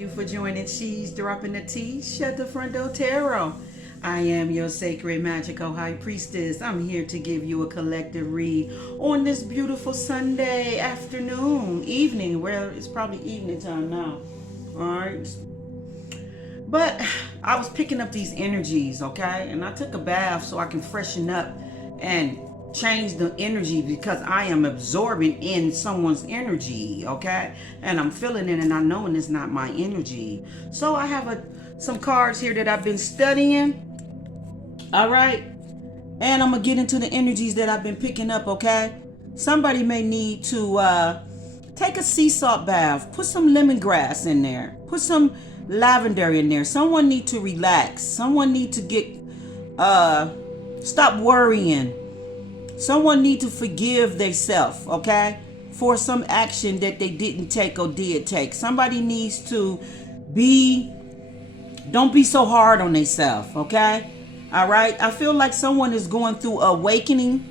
you for joining She's Dropping the Tea, Shut the Front Door Tarot. I am your sacred magical high priestess. I'm here to give you a collective read on this beautiful Sunday afternoon, evening. Well, it's probably evening time now. All right. But I was picking up these energies, okay? And I took a bath so I can freshen up and change the energy because I am absorbing in someone's energy, okay? And I'm feeling it and I know it's not my energy. So I have some cards here that I've been studying, all right? And I'm gonna get into the energies that I've been picking up, okay? Somebody may need to take a sea salt bath, put some lemongrass in there, put some lavender in there. Someone need to relax. Someone need to get stop worrying. Someone need to forgive themselves, okay, for some action that they didn't take or did take. Somebody needs to don't be so hard on themselves, okay? All right? I feel like someone is going through awakening,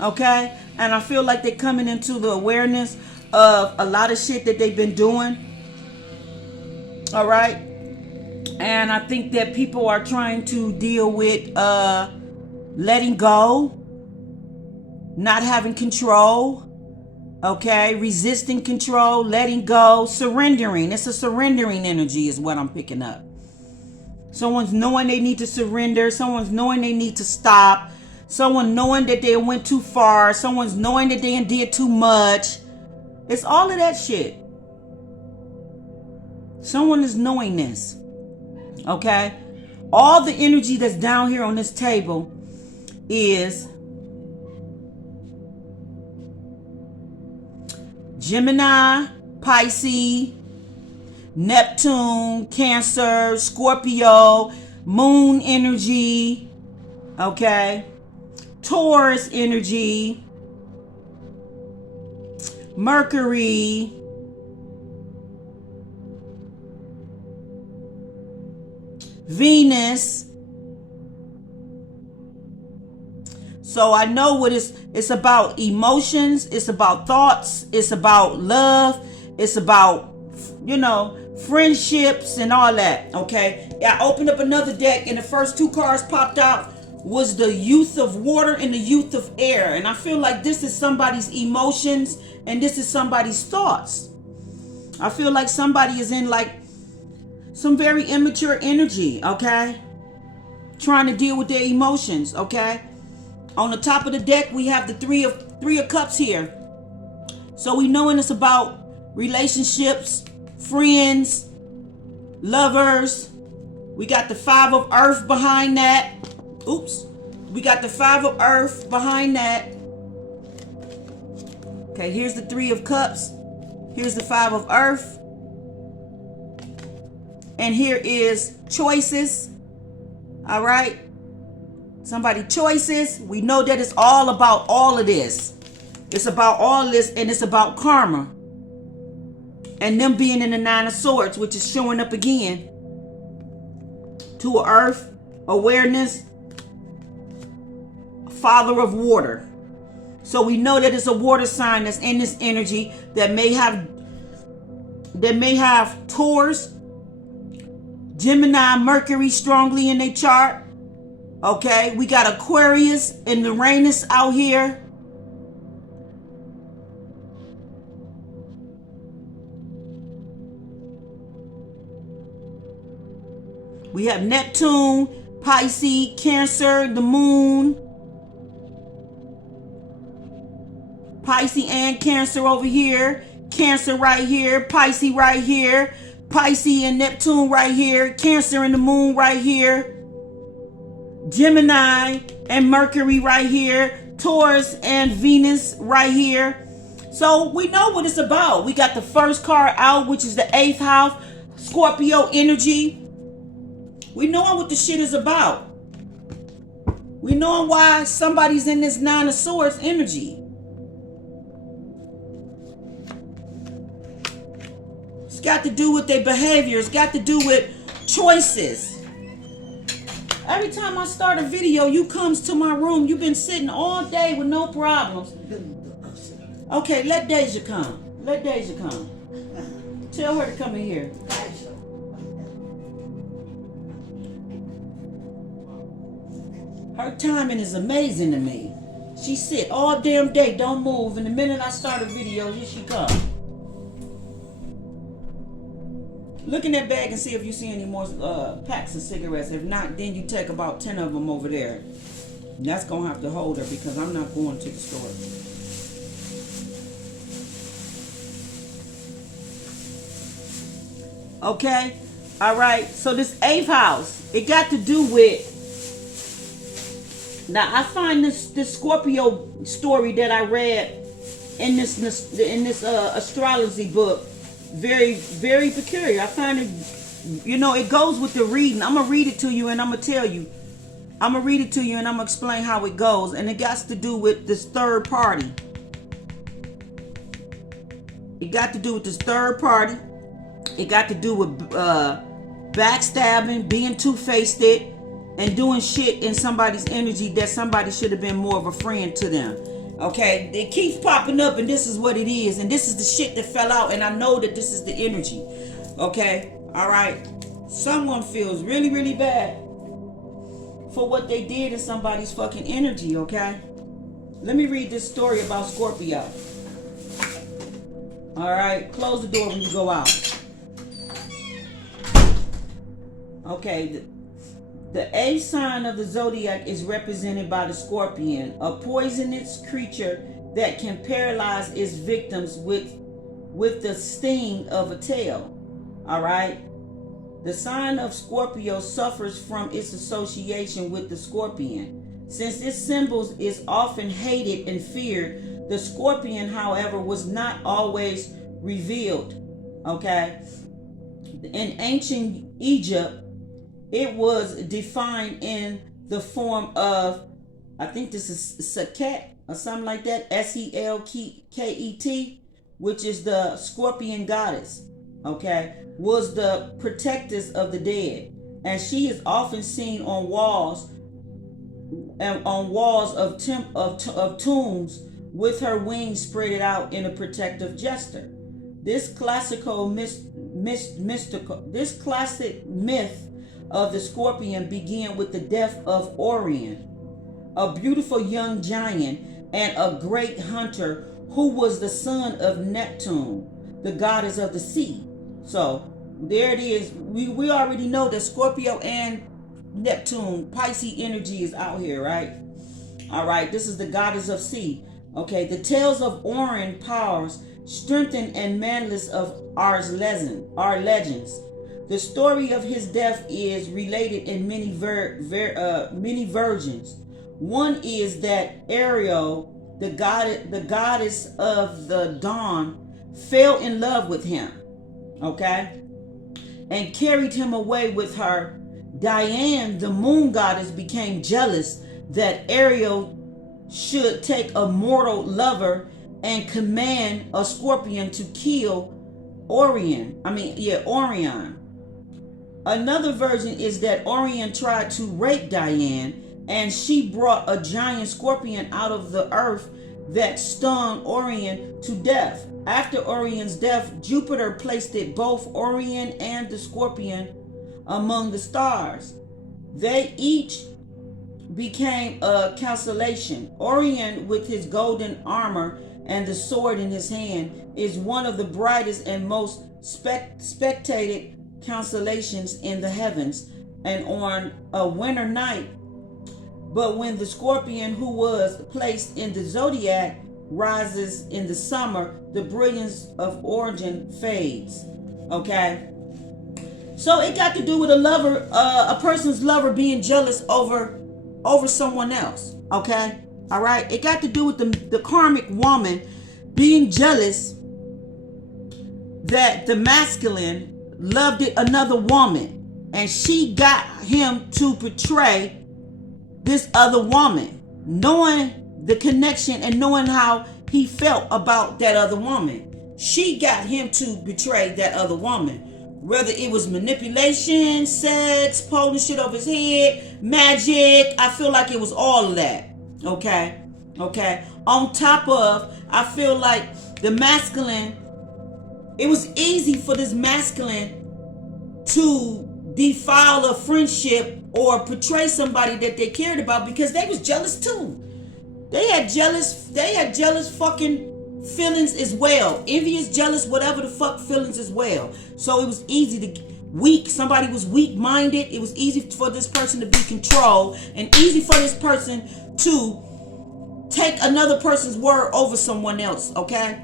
okay? And I feel like they're coming into the awareness of a lot of shit that they've been doing, all right? And I think that people are trying to deal with letting go, not having control, okay? Resisting control, letting go, surrendering. It's a surrendering energy is what I'm picking up. Someone's knowing they need to surrender. Someone's knowing they need to stop. Someone knowing that they went too far. Someone's knowing that they did too much. It's all of that shit. Someone is knowing this, okay? All the energy that's down here on this table is Gemini, Pisces, Neptune, Cancer, Scorpio, Moon energy, okay? Taurus energy, Mercury, Venus. So I know what it's about: emotions, it's about thoughts, it's about love, it's about, friendships and all that, okay? I opened up another deck and the first two cards popped out was the youth of water and the youth of air. And I feel like this is somebody's emotions and this is somebody's thoughts. I feel like somebody is in like some very immature energy, okay? Trying to deal with their emotions, okay? On the top of the deck, we have the three of cups here. So we knowing it's about relationships, friends, lovers. We got the 5 of earth behind that. Oops. We got the 5 of earth behind that. Okay, here's the 3 of cups. Here's the 5 of earth. And here is choices. All right. Somebody choices. We know that it's all about all of this. It's about all this, and it's about karma. And them being in the 9 of swords, which is showing up again. 2 of earth, awareness, father of water. So we know that it's a water sign that's in this energy that may have Taurus, Gemini, Mercury strongly in their chart. Okay, we got Aquarius and Uranus out here. We have Neptune, Pisces, Cancer, the moon. Pisces and Cancer over here. Cancer right here. Pisces right here. Pisces and Neptune right here. Cancer and the moon right here. Gemini and Mercury right here. Taurus and Venus right here. So we know what it's about. We got the first card out, which is the 8th house, Scorpio energy. We know what the shit is about. We know why somebody's in this 9 of swords energy. It's got to do with their behavior. It's got to do with choices. Every time I start a video, you comes to my room. You've been sitting all day with no problems. Okay, let Deja come. Let Deja come. Tell her to come in here. Her timing is amazing to me. She sit all damn day, don't move, and the minute I start a video, here she come. Look in that bag and see if you see any more packs of cigarettes. If not, then you take about 10 of them over there. And that's going to have to hold her because I'm not going to the store. Okay? All right. So this eighth house, it got to do with... Now, I find this Scorpio story that I read in this astrology book very, very peculiar. I find it, it goes with the reading. I'm going to read it to you and I'm going to tell you. I'm going to read it to you and I'm going to explain how it goes. And it got to do with this third party. It got to do with this third party. It got to do with backstabbing, being two-faced, and doing shit in somebody's energy that somebody should have been more of a friend to them. Okay? It keeps popping up and this is what it is. And this is the shit that fell out and I know that this is the energy. Okay? Alright? Someone feels really, really bad for what they did in somebody's fucking energy, okay? Let me read this story about Scorpio. Alright? Close the door when you go out. Okay, the eighth sign of the zodiac is represented by the scorpion, a poisonous creature that can paralyze its victims with the sting of a tail. All right? The sign of Scorpio suffers from its association with the scorpion. Since its symbol is often hated and feared, the scorpion, however, was not always revealed. Okay? In ancient Egypt, it was defined in the form of, I think this is Sekhet or something like that, Selket, which is the scorpion goddess, okay, was the protectress of the dead. And she is often seen on walls of tombs with her wings spread out in a protective gesture. This classic myth of the scorpion began with the death of Orion, a beautiful young giant and a great hunter who was the son of Neptune, the goddess of the sea. So there it is. We already know that Scorpio and Neptune, Pisces energy is out here, right? All right, this is the goddess of sea. Okay, the tales of Orion powers, strengthen and manliness of our legends. The story of his death is related in many versions. One is that Ariel, the goddess of the dawn, fell in love with him, okay, and carried him away with her. Diane, the moon goddess, became jealous that Ariel should take a mortal lover and command a scorpion to kill Orion. Another version is that Orion tried to rape Diane and she brought a giant scorpion out of the earth that stung Orion to death. After Orion's death, Jupiter placed both Orion and the scorpion among the stars. They each became a constellation. Orion, with his golden armor and the sword in his hand, is one of the brightest and most spectated constellations in the heavens, and on a winter night. But when the scorpion, who was placed in the zodiac, rises in the summer, the brilliance of Orion fades. Okay, so it got to do with a person's lover being jealous over someone else. Okay, all right, it got to do with the karmic woman being jealous that the masculine loved another woman, and she got him to betray this other woman, knowing the connection and knowing how he felt about that other woman. She got him to betray that other woman, whether it was manipulation, sex, pulling shit over his head, magic. I feel like it was all of that. Okay. On top of, I feel like the masculine It was easy for this masculine to defile a friendship or portray somebody that they cared about because they was jealous too. They had jealous fucking feelings as well. Envious, jealous, whatever the fuck feelings as well. So it was easy to somebody was weak-minded. It was easy for this person to be controlled and easy for this person to take another person's word over someone else, okay?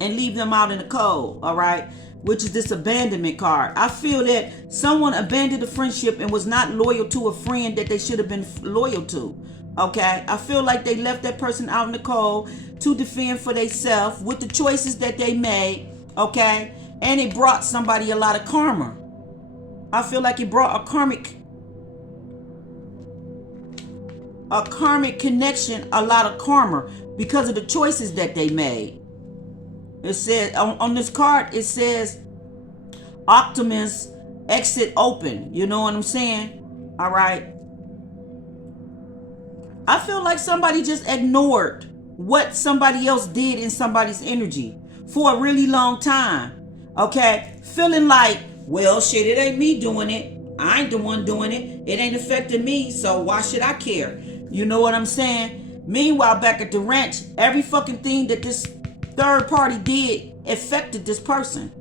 And leave them out in the cold, all right? Which is this abandonment card. I feel that someone abandoned a friendship and was not loyal to a friend that they should have been loyal to, okay? I feel like they left that person out in the cold to defend for themselves with the choices that they made, okay? And it brought somebody a lot of karma. I feel like it brought a karmic connection, a lot of karma because of the choices that they made. It says on this card, it says Optimus exit open. You know what I'm saying? All right. I feel like somebody just ignored what somebody else did in somebody's energy for a really long time. Okay? Feeling like, well, shit, it ain't me doing it. I ain't the one doing it. It ain't affecting me, so why should I care? You know what I'm saying? Meanwhile, back at the ranch, every fucking thing that this third party did affected this person.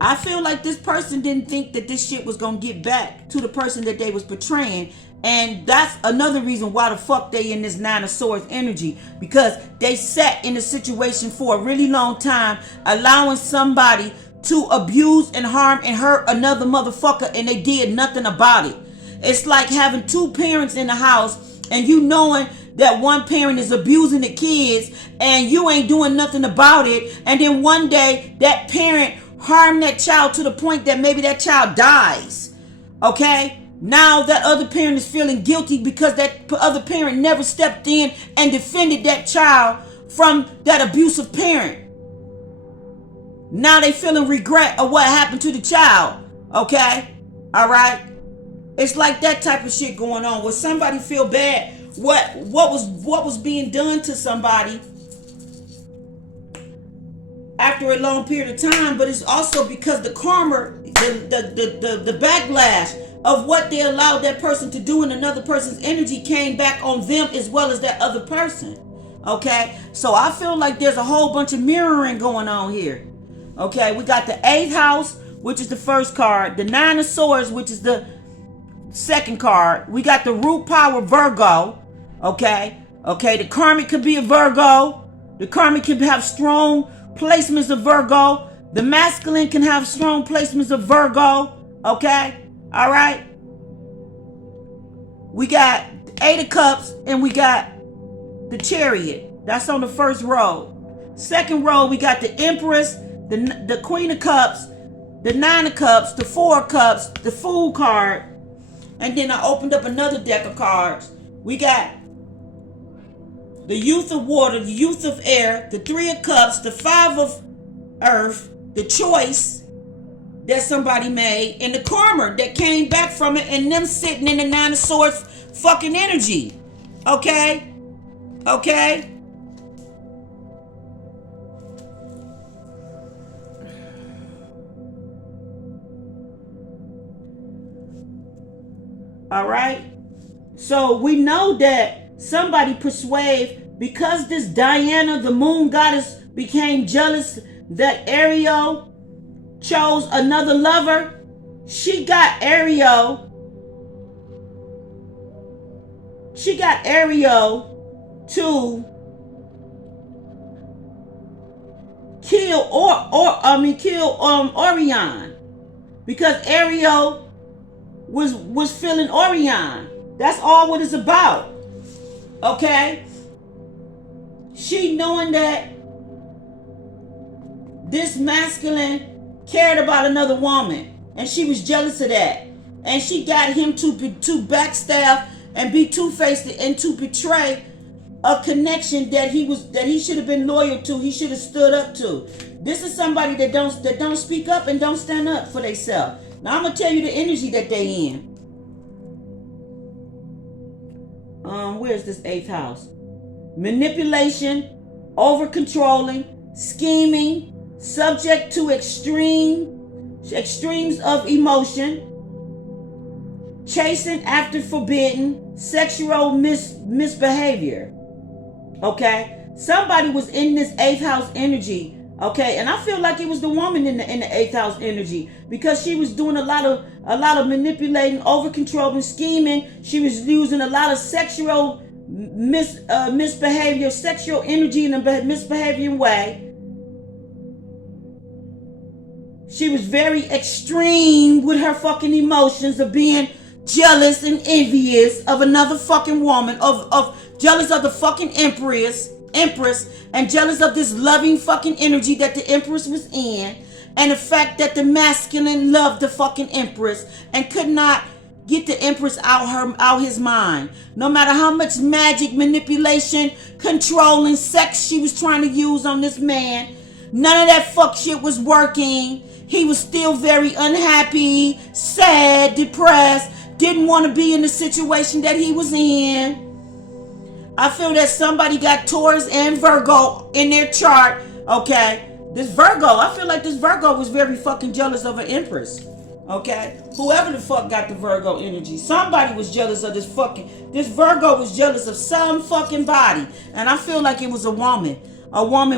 I feel like this person didn't think that this shit was gonna get back to the person that they was portraying. And that's another reason why the fuck they in this Nine of Swords energy. Because they sat in a situation for a really long time, allowing somebody to abuse and harm and hurt another motherfucker, and they did nothing about it. It's like having two parents in the house and you knowing that one parent is abusing the kids and you ain't doing nothing about it, and then one day that parent harmed that child to the point that maybe that child dies. Okay? Now that other parent is feeling guilty because that other parent never stepped in and defended that child from that abusive parent. Now they feeling regret of what happened to the child. Okay? All right? It's like that type of shit going on where somebody feel bad what was being done to somebody after a long period of time, but it's also because the karma, the backlash of what they allowed that person to do in another person's energy came back on them as well as that other person. Okay? So I feel like there's a whole bunch of mirroring going on here. Okay? We got the 8th house, which is the first card, the 9 of Swords, which is the second card. We got the root power Virgo. Okay? Okay, the karmic could be a Virgo. The karmic can have strong placements of Virgo. The masculine can have strong placements of Virgo. Okay? All right? We got 8 of Cups and we got the Chariot. That's on the first row. Second row, we got the Empress, the Queen of Cups, the 9 of Cups, the 4 of Cups, the Fool card. And then I opened up another deck of cards. We got the Youth of Water, the Youth of Air, the 3 of Cups, the 5 of Earth, the choice that somebody made, and the karma that came back from it, and them sitting in the 9 of Swords fucking energy. Okay? Okay? All right? So we know that somebody persuade, because this Diana, the moon goddess, became jealous that Ariel chose another lover. She got Ariel to kill Orion, because Ariel was feeling Orion. That's all what it's about. Okay? She knowing that this masculine cared about another woman, and she was jealous of that, and she got him to backstab and be two-faced and to betray a connection that he should have been loyal to, he should have stood up to. This is somebody that don't speak up and don't stand up for themselves. Now I'm gonna tell you the energy that they in. Where's this 8th house? Manipulation, over controlling, scheming, subject to extremes of emotion, chasing after forbidden sexual misbehavior. Okay, somebody was in this 8th house energy. Okay, and I feel like it was the woman in the 8th house energy, because she was doing a lot of manipulating, over controlling, scheming. She was using a lot of sexual misbehavior, sexual energy in a misbehaving way. She was very extreme with her fucking emotions of being jealous and envious of another fucking woman, of jealous of the fucking empress, and jealous of this loving fucking energy that the empress was in, and the fact that the masculine loved the fucking empress and could not get the empress out his mind. No matter how much magic, manipulation, controlling, sex she was trying to use on this man, none of that fuck shit was working. He was still very unhappy, sad, depressed, didn't want to be in the situation that he was in. I feel that somebody got Taurus and Virgo in their chart. Okay, this Virgo, I feel like this Virgo was very fucking jealous of an empress. Okay, whoever the fuck got the Virgo energy, somebody was jealous of this Virgo was jealous of some fucking body. And I feel like it was a woman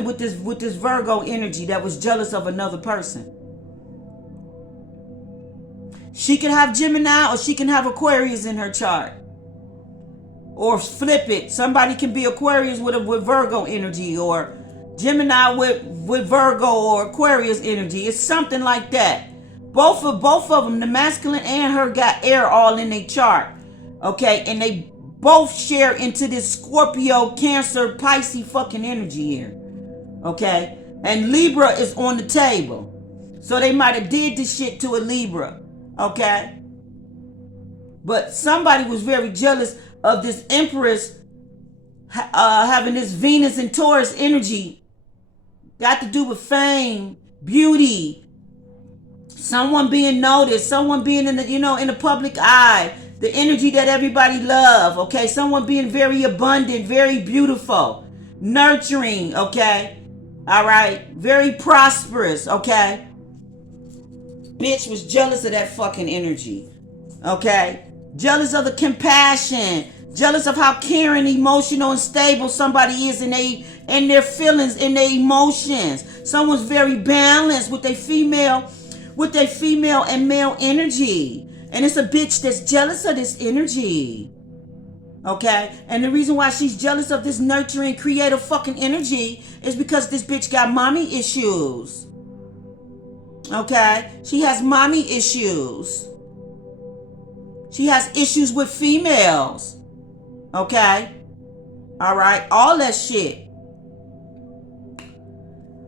with this Virgo energy that was jealous of another person. She can have Gemini or she can have Aquarius in her chart. Or flip it. Somebody can be Aquarius with Virgo energy, or Gemini with Virgo or Aquarius energy. It's something like that. Both of them, the masculine and her, got air all in their chart. Okay, and they both share into this Scorpio, Cancer, Pisces fucking energy here. Okay, and Libra is on the table, so they might have did this shit to a Libra. Okay, but somebody was very jealous of this empress having this Venus and Taurus energy. Got to do with fame, beauty, someone being noticed, someone being in the in the public eye, the energy that everybody love. Okay, someone being very abundant, very beautiful, nurturing. Okay, all right, very prosperous. Okay, bitch was jealous of that fucking energy. Okay, jealous of the compassion, jealous of how caring, emotional, and stable somebody is in their feelings, in their emotions. Someone's very balanced with their female and male energy, and it's a bitch that's jealous of this energy. Okay, and the reason why she's jealous of this nurturing, creative fucking energy is because this bitch got mommy issues. Okay, she has mommy issues. She has issues with females. Okay, all right, all that shit.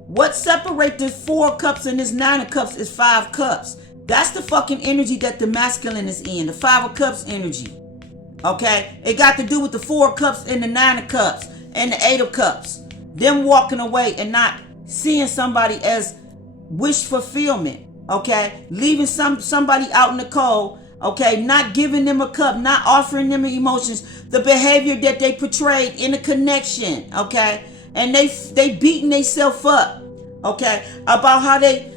What separates the 4 cups and this 9 of cups is 5 cups. That's the fucking energy that the masculine is in, the 5 of cups energy. Okay, it got to do with the 4 cups and the 9 of cups and the 8 of cups. Them walking away and not seeing somebody as wish fulfillment. Okay, leaving somebody out in the cold. Okay, not giving them a cup, not offering them emotions, the behavior that they portrayed in a connection. Okay, and they beating themselves up. Okay, about how they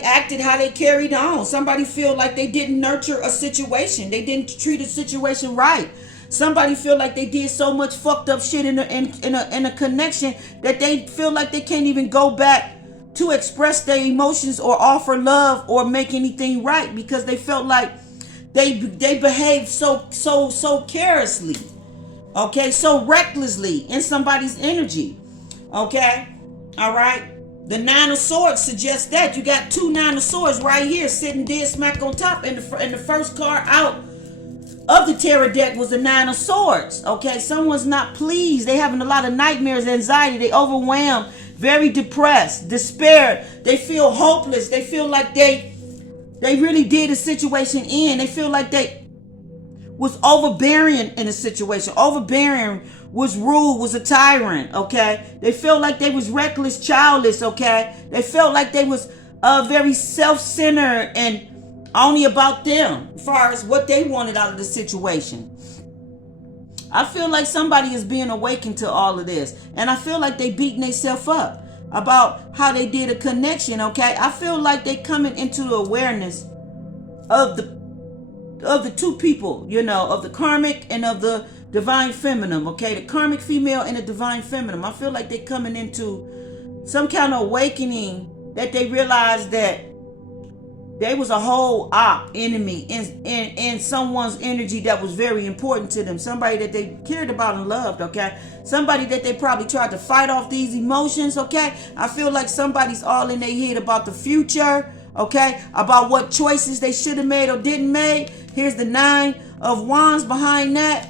acted, how they carried on. Somebody feel like they didn't nurture a situation, they didn't treat a situation right. Somebody feel like they did so much fucked up shit in a connection that they feel like they can't even go back to express their emotions or offer love or make anything right, because they felt like they behaved so carelessly. Okay, so recklessly in somebody's energy. Okay, all right. The 9 of Swords suggests that you got 2 9 of Swords right here sitting dead smack on top, and the first card out of the tarot deck was the 9 of Swords. Okay, someone's not pleased. They having a lot of nightmares, anxiety. They overwhelmed, very depressed, despair. They feel hopeless. They feel like they really did a situation in. They feel like they was overbearing in a situation. Overbearing, was rude, was a tyrant. Okay, they felt like they was reckless, childish. Okay, they felt like they was very self-centered and only about them as far as what they wanted out of the situation. I feel like somebody is being awakened to all of this, and I feel like they beating themselves up. about how they did a connection, okay? I feel like they coming into the awareness of the two people, you know, of the karmic and of the divine feminine, okay? The karmic female and the divine feminine. I feel like they coming into some kind of awakening, that they realize that they was a whole enemy in someone's energy that was very important to them. Somebody that they cared about and loved, okay? Somebody that they probably tried to fight off these emotions, okay? I feel like somebody's all in their head about the future, okay? About what choices they should have made or didn't make. Here's the 9 of Wands behind that,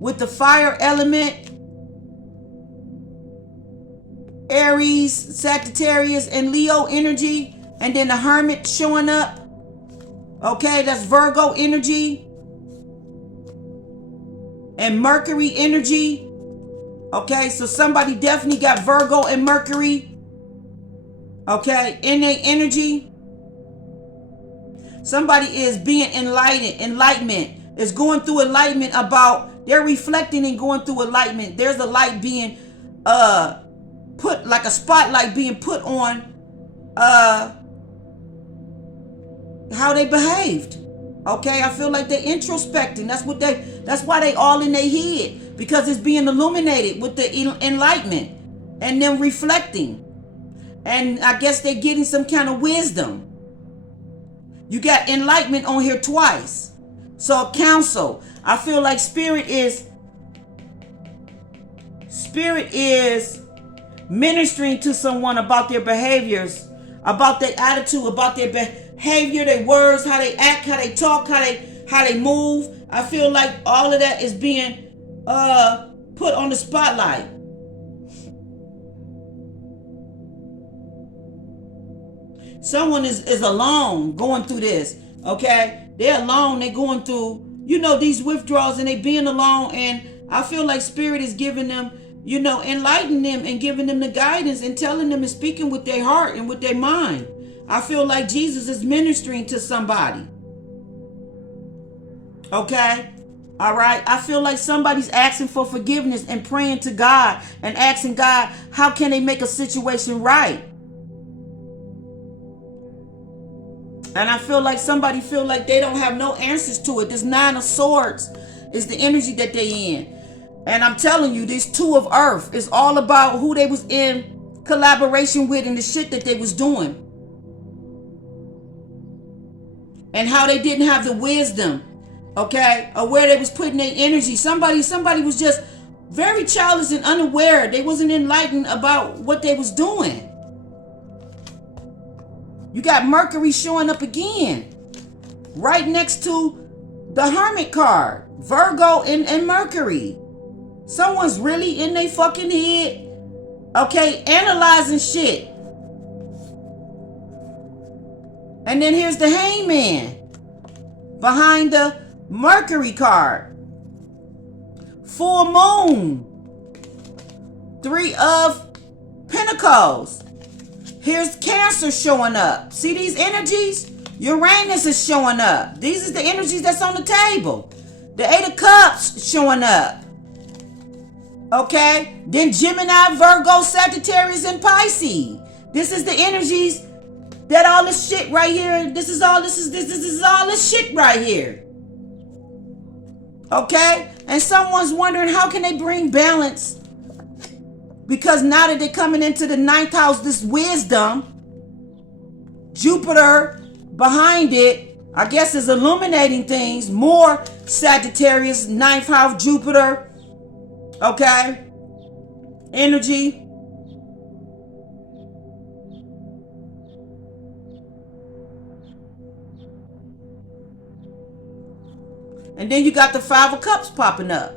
with the fire element. Aries, Sagittarius, and Leo energy. And then the Hermit showing up. Okay, that's Virgo energy. And Mercury energy. Okay, so somebody definitely got Virgo and Mercury. Okay, in their energy. Somebody is being enlightenment. Is going through enlightenment about, they're reflecting and going through enlightenment. There's a light being put, like a spotlight being put on how they behaved. Okay, I feel like they're introspecting. That's why they all in their head, because it's being illuminated with the enlightenment and them reflecting. And I guess they're getting some kind of wisdom. You got enlightenment on here twice. So counsel. I feel like spirit is ministering to someone about their behaviors, about their attitude, about their behavior, their words, how they act, how they talk, how they move. I feel like all of that is being put on the spotlight. Someone is alone going through this, okay? They're alone, they're going through, you know, these withdrawals, and they being alone, and I feel like spirit is giving them, you know, enlightening them and giving them the guidance and telling them and speaking with their heart and with their mind. I feel like Jesus is ministering to somebody. Okay? All right? I feel like somebody's asking for forgiveness and praying to God and asking God, how can they make a situation right? And I feel like somebody feel like they don't have no answers to it. This 9 of Swords is the energy that they in. And I'm telling you, this 2 of Earth is all about who they was in collaboration with and the shit that they was doing. And how they didn't have the wisdom, okay, or where they was putting their energy. Somebody was just very childish and unaware. They wasn't enlightened about what they was doing. You got Mercury showing up again, right next to the Hermit card. Virgo and Mercury. Someone's really in their fucking head, okay, analyzing shit. And then here's the Hangman behind the Mercury card. Full Moon. 3 of Pentacles. Here's Cancer showing up. See these energies? Uranus is showing up. These are the energies that's on the table. The 8 of Cups showing up. Okay? Then Gemini, Virgo, Sagittarius, and Pisces. This is the energies that all this shit right here. This is all this shit right here. Okay? And someone's wondering, how can they bring balance? Because now that they're coming into the 9th house, this wisdom, Jupiter behind it, I guess is illuminating things. More Sagittarius, 9th house, Jupiter. Okay? Energy. And then you got the 5 of Cups popping up.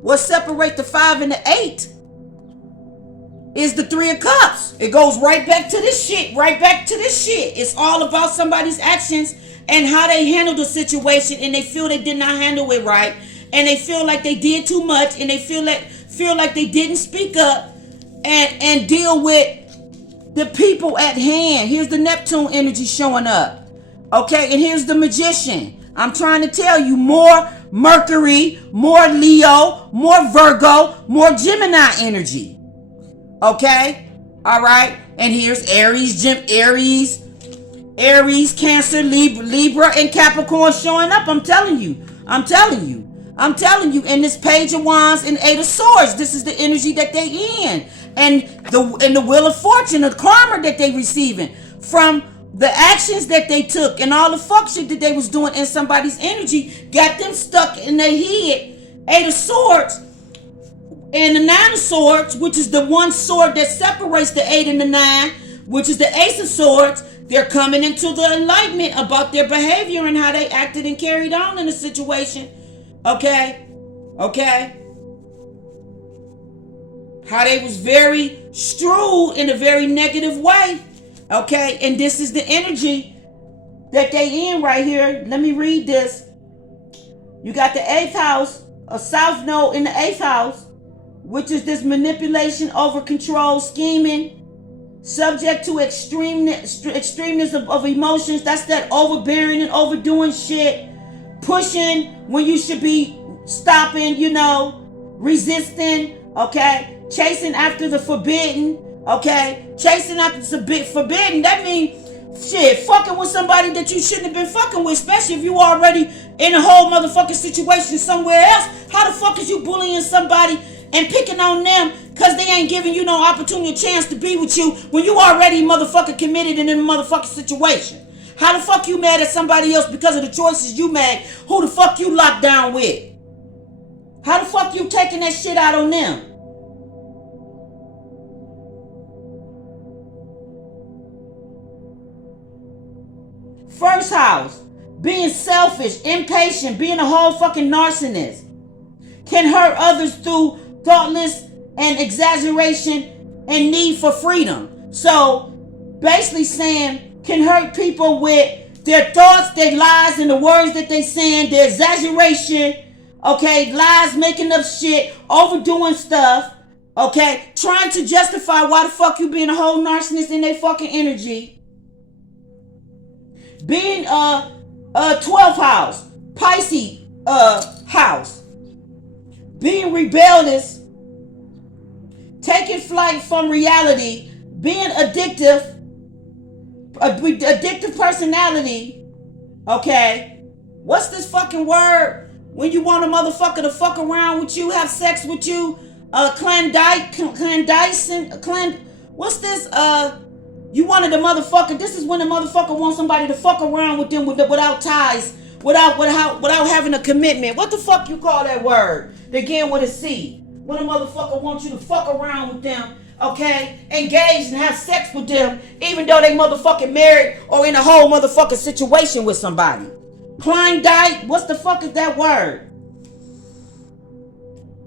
What separates the 5 and the 8 is the 3 of Cups. It goes right back to this shit. Right back to this shit. It's all about somebody's actions and how they handle the situation, and they feel they did not handle it right, and they feel like they did too much, and they feel like they didn't speak up and deal with the people at hand. Here's the Neptune energy showing up. Okay, and here's the Magician. I'm trying to tell you, more Mercury, more Leo, more Virgo, more Gemini energy. Okay? All right. And here's Aries, Aries, Cancer, Libra, and Capricorn showing up. I'm telling you. In this Page of Wands and Eight of Swords, this is the energy that they in. And the Wheel of Fortune, the karma that they receiving from the actions that they took and all the fuck shit that they was doing in somebody's energy got them stuck in their head. Eight of Swords and the Nine of Swords, which is the one sword that separates the 8 and the 9, which is the Ace of Swords. They're coming into the enlightenment about their behavior and how they acted and carried on in a situation. Okay? How they was very strewed in a very negative way. Okay? And this is the energy that they in right here. Let me read this. You got the 8th house, a south node in the 8th house, which is this manipulation, over control, scheming, subject to extremeness of emotions. That's that overbearing and overdoing shit. Pushing when you should be stopping, resisting, okay? Chasing after the forbidden, okay? Chasing after the forbidden, that means shit, fucking with somebody that you shouldn't have been fucking with, especially if you already in a whole motherfucking situation somewhere else. How the fuck is you bullying somebody and picking on them because they ain't giving you no opportunity or chance to be with you when you already motherfucking committed and in a motherfucking situation? How the fuck you mad at somebody else because of the choices you made? Who the fuck you locked down with? How the fuck you taking that shit out on them? First house, being selfish, impatient, being a whole fucking narcissist, can hurt others through thoughtless and exaggeration and need for freedom. So basically saying can hurt people with their thoughts, their lies, and the words that they saying, their exaggeration, okay, lies, making up shit, overdoing stuff, okay, trying to justify why the fuck you being a whole narcissist in their fucking energy. Being 12th house, Pisces house, being rebellious, taking flight from reality, being addictive personality, okay? What's this fucking word when you want a motherfucker to fuck around with you, have sex with you? What's this? You wanted a motherfucker. This is when a motherfucker wants somebody to fuck around with them without ties, without having a commitment. What the fuck you call that word? Again with a C. When a motherfucker wants you to fuck around with them, okay? Engage and have sex with them, even though they motherfucking married or in a whole motherfucking situation with somebody. Kleindienst, what's the fuck is that word?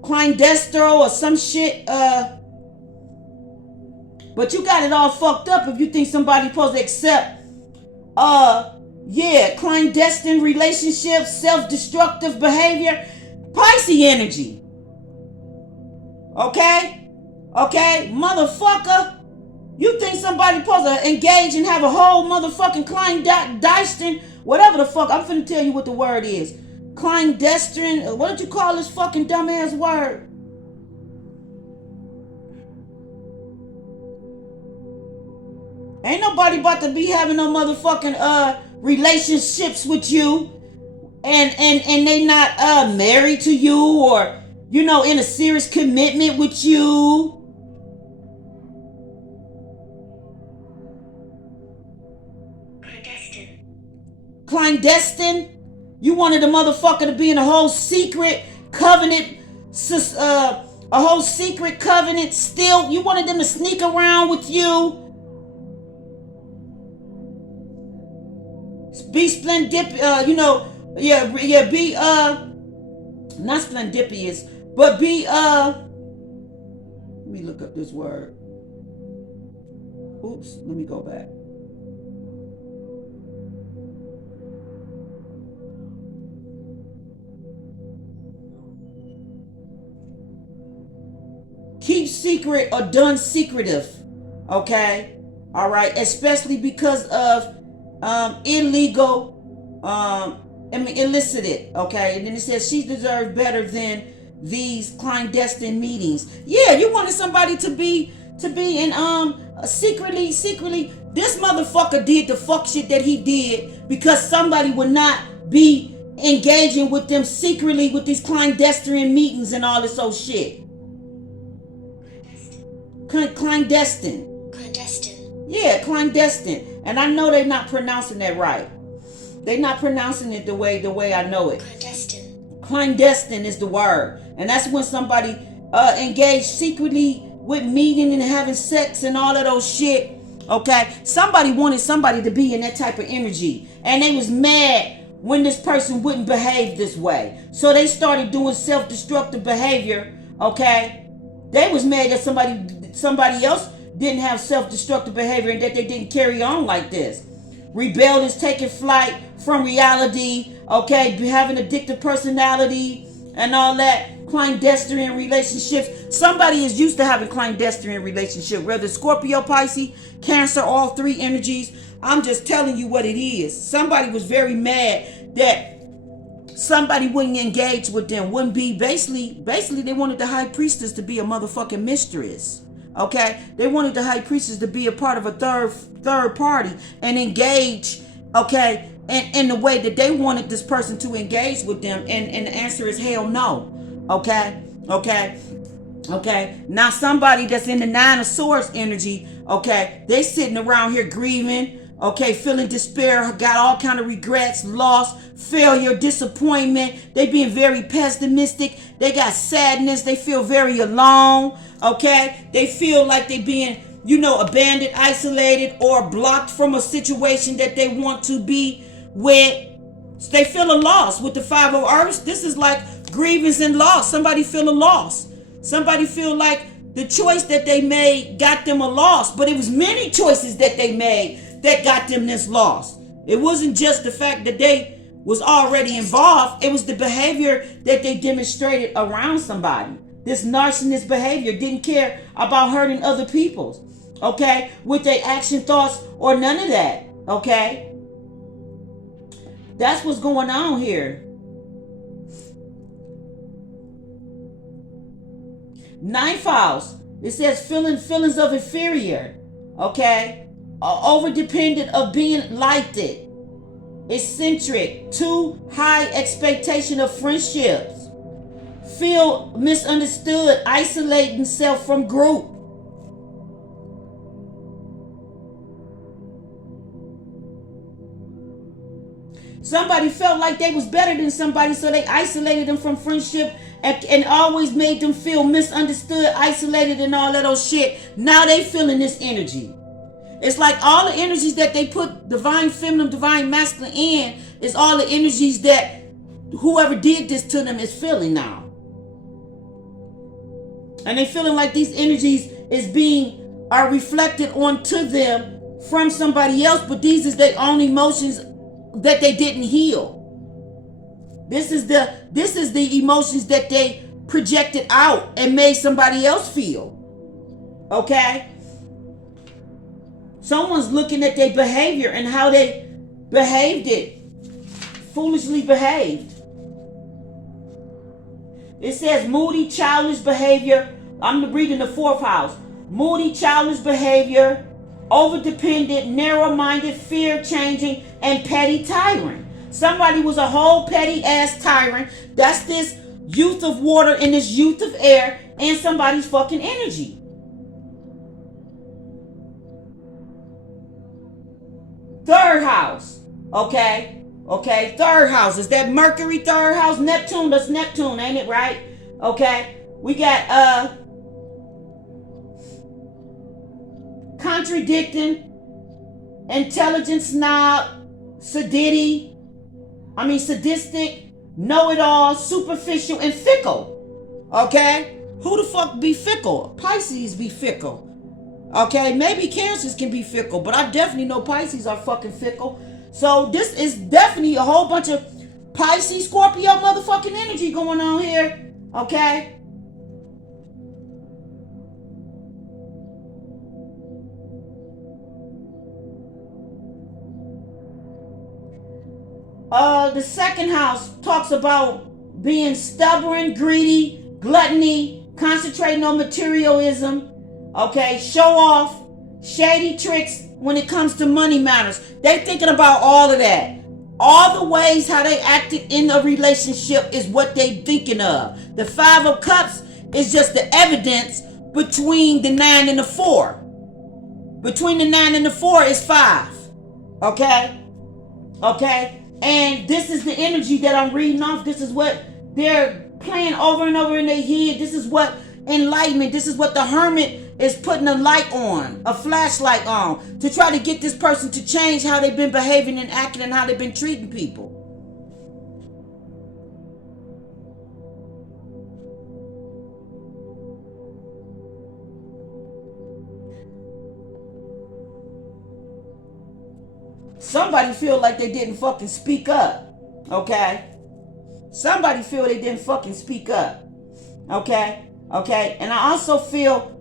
Clandestro or some shit, but you got it all fucked up if you think somebody supposed to accept, clandestine relationships, self-destructive behavior, Pisces energy. Okay, motherfucker. You think somebody supposed to engage and have a whole motherfucking clandestine, whatever the fuck. I'm finna tell you what the word is. Clandestine. What did you call this fucking dumbass word? Ain't nobody about to be having no motherfucking relationships with you and they not married to you or in a serious commitment with you. Clandestine. You wanted a motherfucker to be in a whole secret covenant, a whole secret covenant still. You wanted them to sneak around with you. Be splendiferous, be not splendiferous, but be let me look up this word. Oops, let me go back. Keep secret or done secretive, okay? All right, especially because of illegal, illicit, okay? And then it says she deserves better than these clandestine meetings. Yeah, you wanted somebody to be to be in secretly. This motherfucker did the fuck shit that he did because somebody would not be engaging with them secretly with these clandestine meetings and all this old shit. Clandestine. Yeah, clandestine. And I know they're not pronouncing that right. They're not pronouncing it the way I know it. Clandestine is the word. And that's when somebody engaged secretly with meeting and having sex and all of those shit. Okay? Somebody wanted somebody to be in that type of energy. And they was mad when this person wouldn't behave this way. So they started doing self-destructive behavior. Okay? They was mad that somebody else didn't have self-destructive behavior and that they didn't carry on like this. Rebellions, taking flight from reality, okay, having addictive personality and all that, clandestine relationships. Somebody is used to having clandestine relationship, whether Scorpio, Pisces, Cancer, all three energies. I'm just telling you what it is. Somebody was very mad that somebody wouldn't engage with them, wouldn't be, basically they wanted the high priestess to be a motherfucking mistress. Okay, they wanted the high priestess to be a part of a third party and engage, okay, in the way that they wanted this person to engage with them, and the answer is hell no. Okay. Now somebody that's in the Nine of Swords energy, okay, they sitting around here grieving, okay, feeling despair, got all kind of regrets, loss, failure, disappointment. They being very pessimistic. They got sadness. They feel very alone. Okay, they feel like they being, abandoned, isolated, or blocked from a situation that they want to be with. They feel a loss with the Five of Hearts. This is like grievance and loss. Somebody feel a loss. Somebody feel like the choice that they made got them a loss, but it was many choices that they made that got them this loss. It wasn't just the fact that they was already involved. It was the behavior that they demonstrated around somebody. This narcissist behavior, didn't care about hurting other people, okay, with their action, thoughts, or none of that, okay? That's what's going on here. Ninth house, it says feelings of inferior, okay? Over dependent of being liked it. Eccentric, too high expectation of friendships. Feel misunderstood, isolate himself from group. Somebody felt like they was better than somebody, so they isolated them from friendship and always made them feel misunderstood, isolated, and all that old shit. Now they feeling this energy. It's like all the energies that they put divine feminine, divine masculine in is all the energies that whoever did this to them is feeling now. And they feeling like these energies are reflected onto them from somebody else, but these is their own emotions that they didn't heal. This is the emotions that they projected out and made somebody else feel. Okay? Someone's looking at their behavior and how they behaved it. Foolishly behaved. It says moody, childish behavior. I'm reading the fourth house. Moody, childish behavior, over-dependent, narrow-minded, fear-changing, and petty tyrant. Somebody was a whole petty-ass tyrant. That's this youth of water and this youth of air and somebody's fucking energy. Third house. Okay. Third house. Is that Mercury third house? Neptune. That's Neptune, ain't it, right? Okay. We got contradicting, intelligent snob, sadistic, know-it-all, superficial, and fickle. Okay? Who the fuck be fickle? Pisces be fickle. Okay? Maybe Cancers can be fickle, but I definitely know Pisces are fucking fickle. So this is definitely a whole bunch of Pisces, Scorpio motherfucking energy going on here. Okay? The second house talks about being stubborn, greedy, gluttony, concentrating on materialism, Okay, show off, shady tricks when it comes to money matters. They thinking about all of that. All the ways how they acted in a relationship is what they thinking of. The Five of Cups is just the evidence between the 9 and the 4. Between the 9 and the 4 is 5. Okay? Okay? And this is the energy that I'm reading off. This is what they're playing over and over in their head. This is what enlightenment, this is what the hermit is putting a light on, a flashlight on, to try to get this person to change how they've been behaving and acting and how they've been treating people. Somebody feel like they didn't fucking speak up. Okay? Somebody feel they didn't fucking speak up. Okay? Okay? And I also feel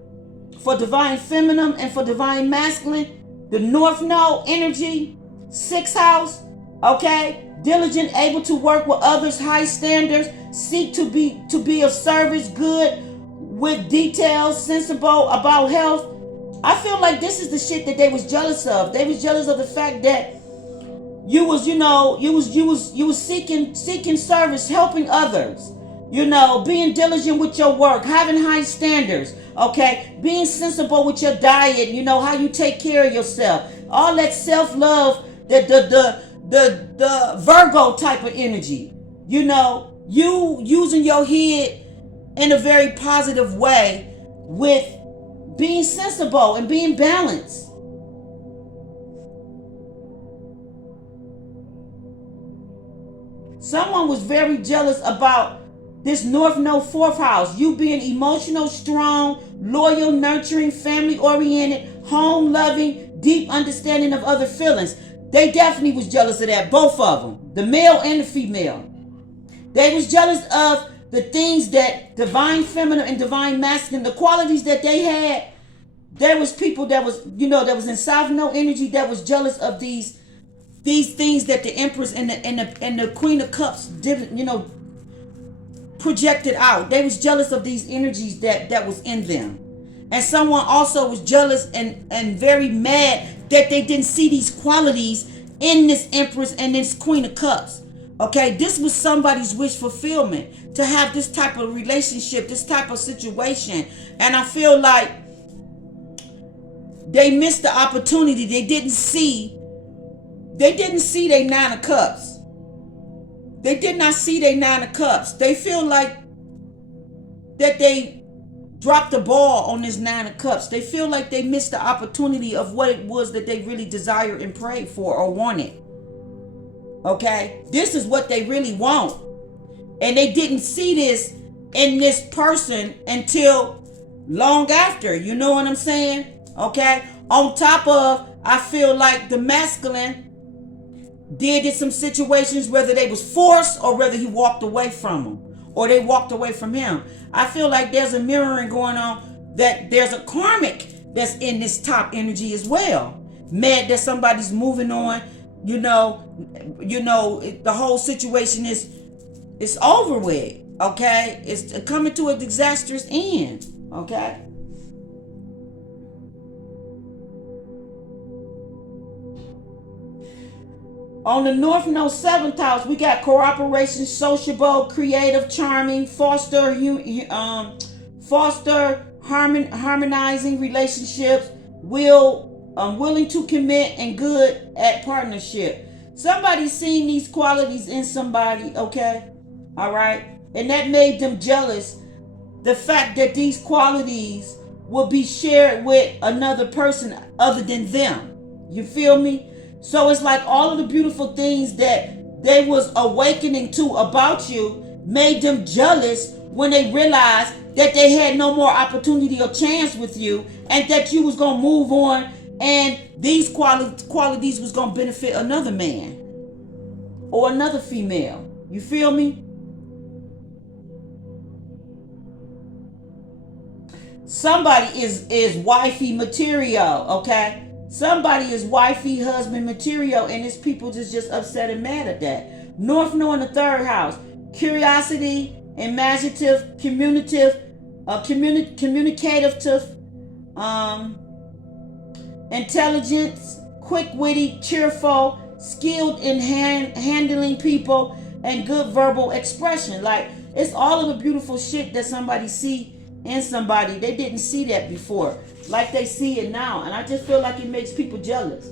for divine feminine and for divine masculine, the North Node energy, 6th house, okay? Diligent, able to work with others, high standards, seek to be of service, good with details, sensible about health. I feel like this is the shit that they was jealous of. They was jealous of the fact that you was seeking service, helping others. Being diligent with your work, having high standards, okay? Being sensible with your diet, how you take care of yourself. All that self-love, the Virgo type of energy. You using your head in a very positive way with being sensible and being balanced. Someone was very jealous about this North Node 4th house. You being emotional, strong, loyal, nurturing, family-oriented, home-loving, deep understanding of other feelings. They definitely was jealous of that, both of them. The male and the female. They was jealous of the things that divine feminine and divine masculine, the qualities that they had. There was people that was, that was in South Node energy that was jealous of these things that the Empress and the Queen of Cups didn't, projected out. They was jealous of these energies that was in them. And someone also was jealous and very mad that they didn't see these qualities in this Empress and this Queen of Cups. Okay, this was somebody's wish fulfillment, to have this type of relationship, this type of situation. And I feel like they missed the opportunity. They didn't see their 9 of Cups. They did not see their 9 of Cups. They feel like that they dropped the ball on this 9 of Cups. They feel like they missed the opportunity of what it was that they really desired and prayed for or wanted. Okay? This is what they really want. And they didn't see this in this person until long after. You know what I'm saying? Okay? On top of, I feel like the masculine did in some situations, whether they was forced or whether he walked away from them or they walked away from him. I feel like there's a mirroring going on, that there's a karmic that's in this top energy as well. Mad that somebody's moving on, the whole situation is over with, okay? It's coming to a disastrous end, okay? On the North Node 7th house, we got cooperation, sociable, creative, charming, foster harmonizing relationships, willing to commit, and good at partnership. Somebody's seen these qualities in somebody, okay? All right? And that made them jealous. The fact that these qualities will be shared with another person other than them. You feel me? So it's like all of the beautiful things that they was awakening to about you made them jealous when they realized that they had no more opportunity or chance with you, and that you was going to move on, and these qualities was going to benefit another man or another female. You feel me? Somebody is wifey material, okay? Somebody is wifey husband material, and it's people just upset and mad at that. North Node in the 3rd house, curiosity, imaginative, communicative, um, intelligence, quick-witty, cheerful, skilled in handling people, and good verbal expression. Like, it's all of the beautiful shit that somebody see in somebody. They didn't see that before, like they see it now, and I just feel like it makes people jealous.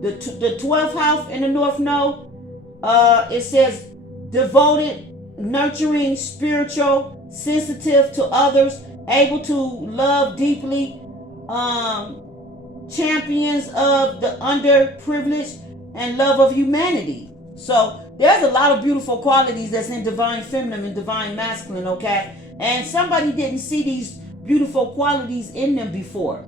The 12th house in the North Node, it says devoted, nurturing, spiritual, sensitive to others, able to love deeply, champions of the underprivileged, and love of humanity. So there's a lot of beautiful qualities that's in divine feminine and divine masculine, okay? And somebody didn't see these beautiful qualities in them before.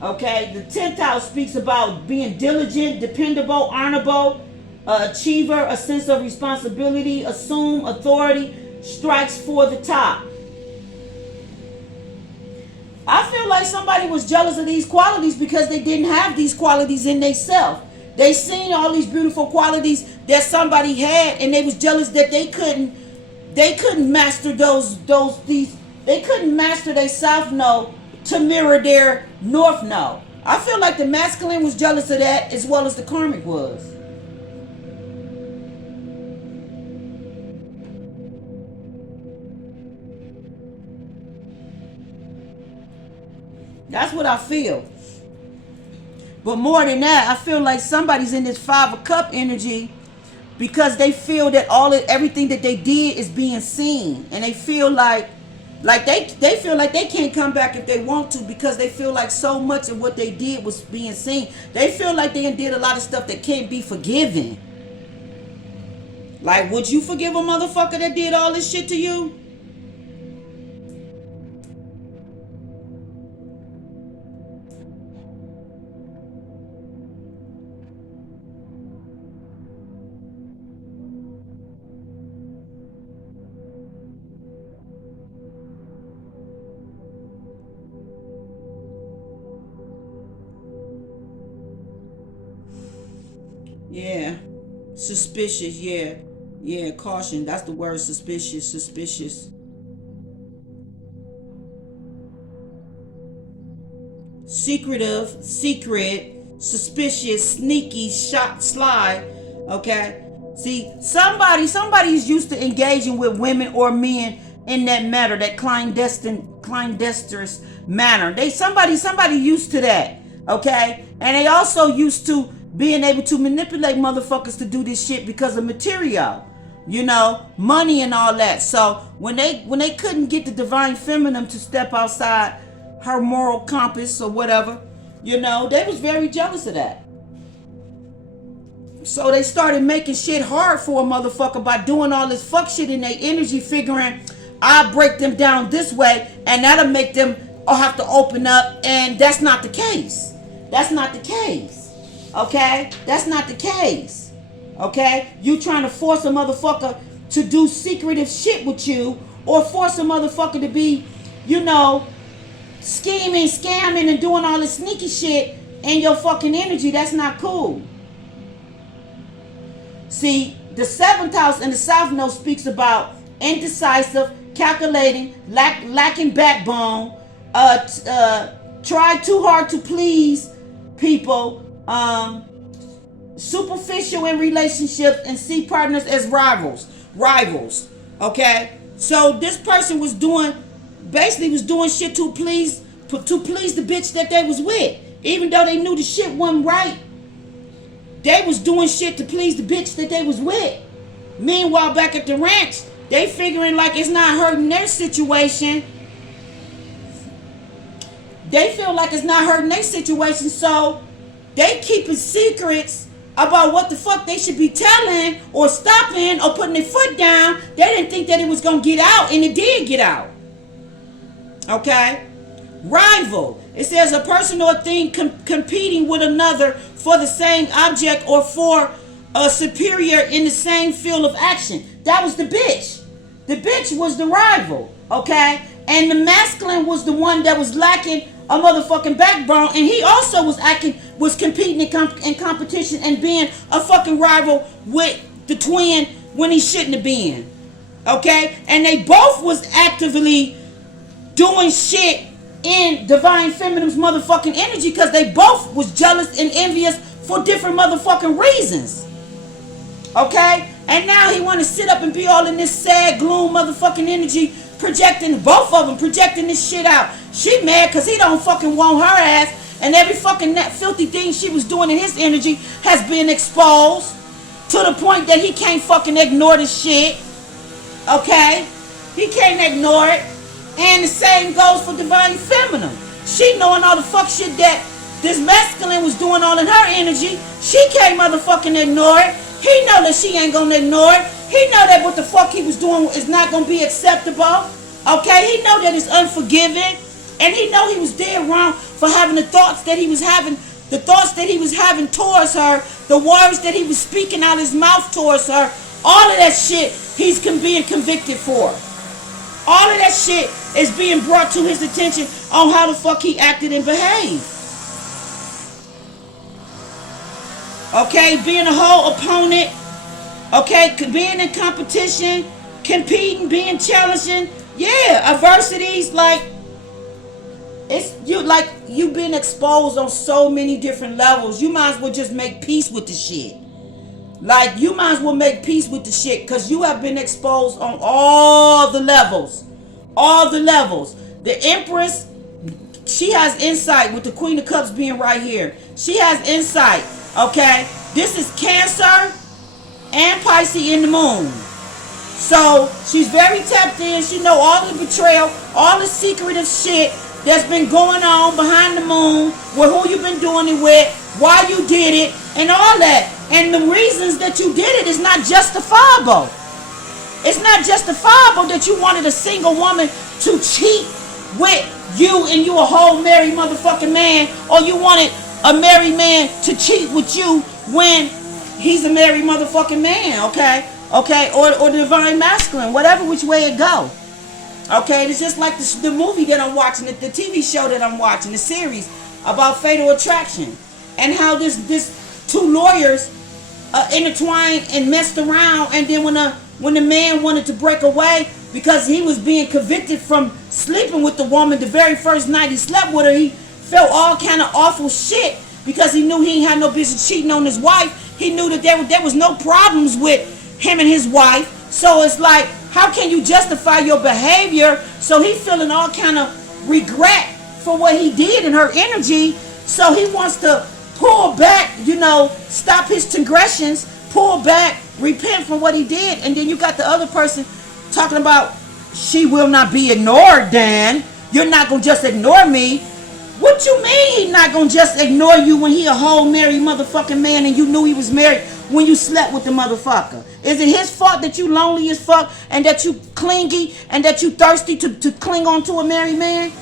Okay, the 10th house speaks about being diligent, dependable, honorable, achiever, a sense of responsibility, assume authority, strikes for the top. I feel like somebody was jealous of these qualities because they didn't have these qualities in themselves. They seen all these beautiful qualities that somebody had, and they was jealous that they couldn't master they couldn't master their South Node to mirror their North Node. I feel like the masculine was jealous of that as well as the karmic was. That's what I feel. But more than that, I feel like somebody's in this 5 of Cup energy because they feel that everything that they did is being seen, and they feel like they feel like they can't come back if they want to because they feel like so much of what they did was being seen. They feel like they did a lot of stuff that can't be forgiven. Like, would you forgive a motherfucker that did all this shit to you? Yeah. Suspicious, yeah. Yeah, caution. That's the word, suspicious, suspicious. Secretive, secret, suspicious, sneaky, shot, sly. Okay? See, somebody's used to engaging with women or men in that manner, that clandestinous manner. Somebody used to that. Okay? And they also used to being able to manipulate motherfuckers to do this shit because of material, money and all that. So when they couldn't get the divine feminine to step outside her moral compass or whatever, they was very jealous of that. So they started making shit hard for a motherfucker by doing all this fuck shit in their energy, figuring I'll break them down this way and that'll make them have to open up, and that's not the case. That's not the case. Okay? That's not the case. Okay? You trying to force a motherfucker to do secretive shit with you, or force a motherfucker to be, scheming, scamming, and doing all this sneaky shit in your fucking energy. That's not cool. See, the 7th house in the South Node speaks about indecisive, calculating, lacking backbone, try too hard to please people, superficial in relationships, and see partners as rivals. Okay, so this person was doing shit to please the bitch that they was with, even though they knew the shit wasn't right. They was doing shit to please the bitch that they was with. Meanwhile, back at the ranch, they figuring like it's not hurting their situation. They feel like it's not hurting their situation, so they keeping secrets about what the fuck they should be telling or stopping or putting their foot down. They didn't think that it was going to get out, and it did get out. Okay? Rival. It says a person or thing competing with another for the same object or for a superior in the same field of action. That was the bitch. The bitch was the rival. Okay? And the masculine was the one that was lacking a motherfucking backbone, and he also was competing in competition and being a fucking rival with the twin when he shouldn't have been. Okay? And they both was actively doing shit in Divine Feminine's motherfucking energy because they both was jealous and envious for different motherfucking reasons. Okay? And now he want to sit up and be all in this sad gloom motherfucking energy, projecting, both of them projecting this shit out. She mad because he don't fucking want her ass, and every fucking that filthy thing she was doing in his energy has been exposed to the point that he can't fucking ignore the shit. Okay? He can't ignore it. And the same goes for Divine Feminine. She knowing all the fuck shit that this masculine was doing all in her energy. She can't motherfucking ignore it. He know that she ain't gonna ignore it. He know that what the fuck he was doing is not gonna be acceptable. Okay? He know that it's unforgiving. And he know he was dead wrong for having the thoughts that he was having, towards her, the words that he was speaking out his mouth towards her. All of that shit he's being convicted for. All of that shit is being brought to his attention on how the fuck he acted and behaved. Okay, being a whole opponent. Okay, being in competition, competing, being challenging. Yeah, adversities, like, it's you've been exposed on so many different levels. You might as well just make peace with the shit. Like, you might as well make peace with the shit because you have been exposed on all the levels. All the levels. The Empress, she has insight with the Queen of Cups being right here. She has insight, okay? This is Cancer and Pisces in the moon. So, she's very tapped in. She know all the betrayal, all the secretive shit that's been going on behind the moon, with who you've been doing it with, why you did it, and all that. And the reasons that you did it is not justifiable. It's not justifiable that you wanted a single woman to cheat with you and you a whole married motherfucking man, or you wanted a married man to cheat with you when he's a married motherfucking man, okay? Okay, or the Divine Masculine, whatever which way it go. Okay, it's just like the movie that I'm watching, the TV show that I'm watching, the series about Fatal Attraction, and how this two lawyers intertwined and messed around, and then when the man wanted to break away because he was being convicted from sleeping with the woman the very first night he slept with her, he felt all kind of awful shit because he knew he ain't had no business cheating on his wife. He knew that there was no problems with him and his wife. So it's like, how can you justify your behavior? So he feeling all kind of regret for what he did in her energy. So he wants to pull back, stop his transgressions, pull back, repent from what he did. And then you got the other person talking about, she will not be ignored, Dan. You're not going to just ignore me. What you mean he not going to just ignore you when he a whole married motherfucking man and you knew he was married when you slept with the motherfucker? Is it his fault that you lonely as fuck and that you clingy and that you thirsty to cling on to a married man?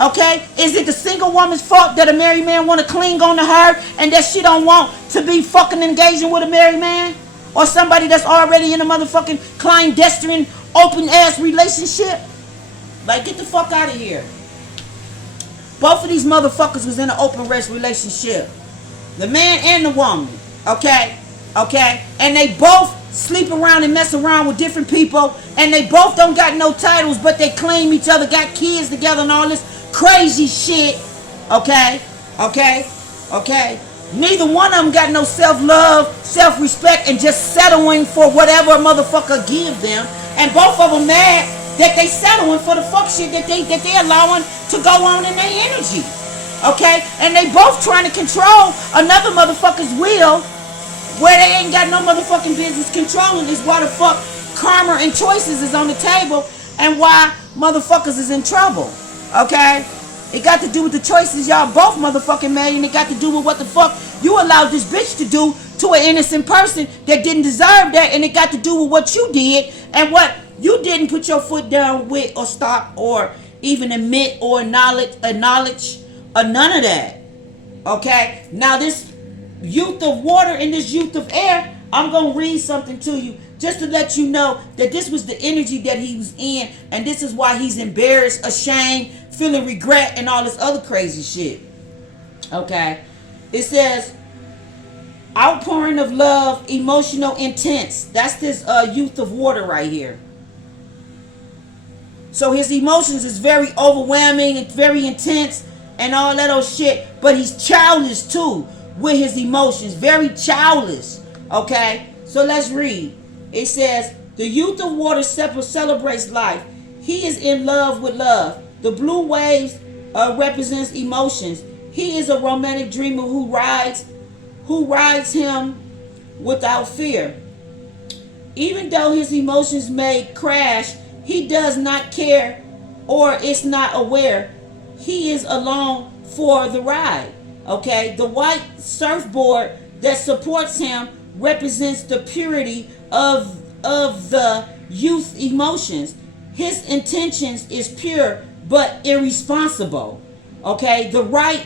Okay? Is it the single woman's fault that a married man want to cling on to her and that she don't want to be fucking engaging with a married man? Or somebody that's already in a motherfucking clandestine, open-ass relationship? Like, get the fuck out of here. Both of these motherfuckers was in an open-race relationship. The man and the woman. Okay? Okay? And they both sleep around and mess around with different people. And they both don't got no titles, but they claim each other, got kids together and all this crazy shit. Okay? Okay? Okay? Neither one of them got no self-love, self-respect, and just settling for whatever a motherfucker give them. And both of them mad that they settling for the fuck shit that they allowing to go on in their energy. Okay? And they both trying to control another motherfucker's will where they ain't got no motherfucking business controlling. Is why the fuck karma and choices is on the table and why motherfuckers is in trouble. Okay? It got to do with the choices y'all both motherfucking made, and it got to do with what the fuck you allowed this bitch to do to an innocent person that didn't deserve that, and it got to do with what you did and what you didn't put your foot down with or stop or even admit or acknowledge or none of that. Okay? Now this youth of water and this youth of air, I'm going to read something to you just to let you know that this was the energy that he was in, and this is why he's embarrassed, ashamed, feeling regret, and all this other crazy shit. Okay? It says, outpouring of love, emotional intense. That's this youth of water right here. So his emotions is very overwhelming and very intense and all that old shit. But he's childish too with his emotions. Very childish. Okay? So let's read. It says, the youth of water celebrates life. He is in love with love. The blue waves represents emotions. He is a romantic dreamer who rides him without fear. Even though his emotions may crash, he does not care or is not aware. He is along for the ride. Okay? The white surfboard that supports him represents the purity of the youth emotions. His intentions is pure but irresponsible. Okay? The right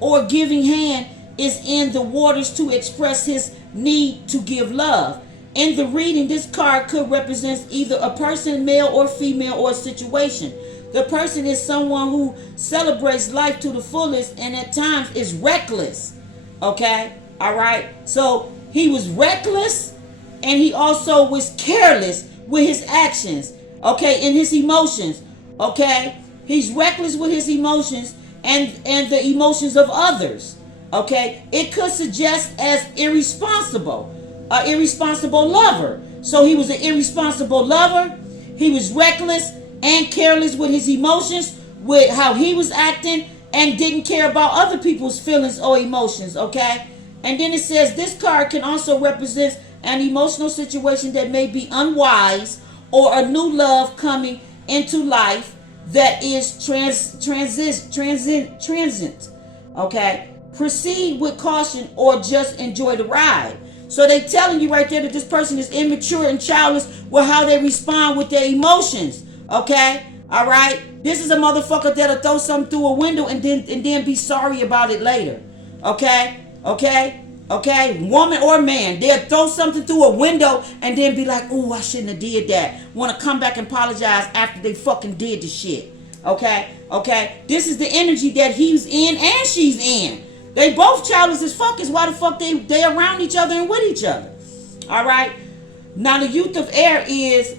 or giving hand is in the waters to express his need to give love. In the reading, this card could represent either a person, male or female, or a situation. The person is someone who celebrates life to the fullest and at times is reckless. Okay? All right? So he was reckless and he also was careless with his actions. Okay? In his emotions. Okay? He's reckless with his emotions and the emotions of others. Okay? It could suggest as irresponsible. An irresponsible lover. So he was an irresponsible lover. He was reckless and careless with his emotions, with how he was acting, and didn't care about other people's feelings or emotions. Okay? And then it says this card can also represent an emotional situation that may be unwise or a new love coming into life that is transient. Okay? Proceed with caution or just enjoy the ride. So they telling you right there that this person is immature and childish with how they respond with their emotions. Okay? Alright? This is a motherfucker that'll throw something through a window and then be sorry about it later. Okay? Okay? Okay? Woman or man, they'll throw something through a window and then be like, ooh, I shouldn't have did that. Want to come back and apologize after they fucking did the shit. Okay? Okay? This is the energy that he's in and she's in. They both childish as fuck. Is why the fuck they around each other and with each other. Alright? Now the youth of air is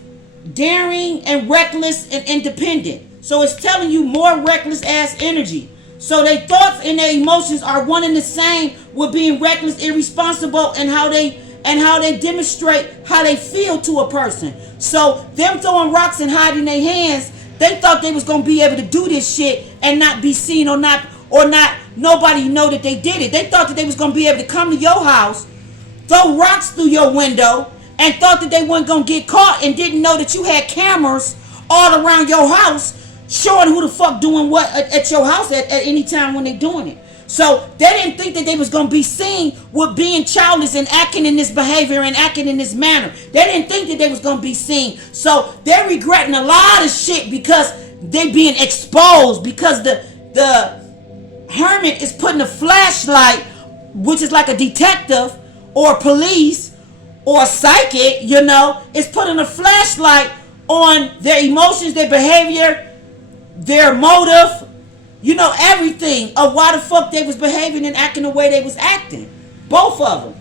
daring and reckless and independent. So it's telling you more reckless ass energy. So their thoughts and their emotions are one and the same with being reckless, irresponsible, and how they demonstrate how they feel to a person. So them throwing rocks and hiding their hands, they thought they was gonna be able to do this shit and not be seen or not nobody know that they did it. They thought that they was gonna be able to come to your house, throw rocks through your window, and thought that they weren't gonna get caught and didn't know that you had cameras all around your house showing who the fuck doing what at your house at any time when they doing it. So they didn't think that they was gonna be seen with being childish and acting in this behavior and acting in this manner. They didn't think that they was gonna be seen. So they're regretting a lot of shit because they being exposed, because the hermit is putting a flashlight, which is like a detective or police or a psychic, you know, is putting a flashlight on their emotions, their behavior, their motive, you know, everything of why the fuck they was behaving and acting the way they was acting. Both of them.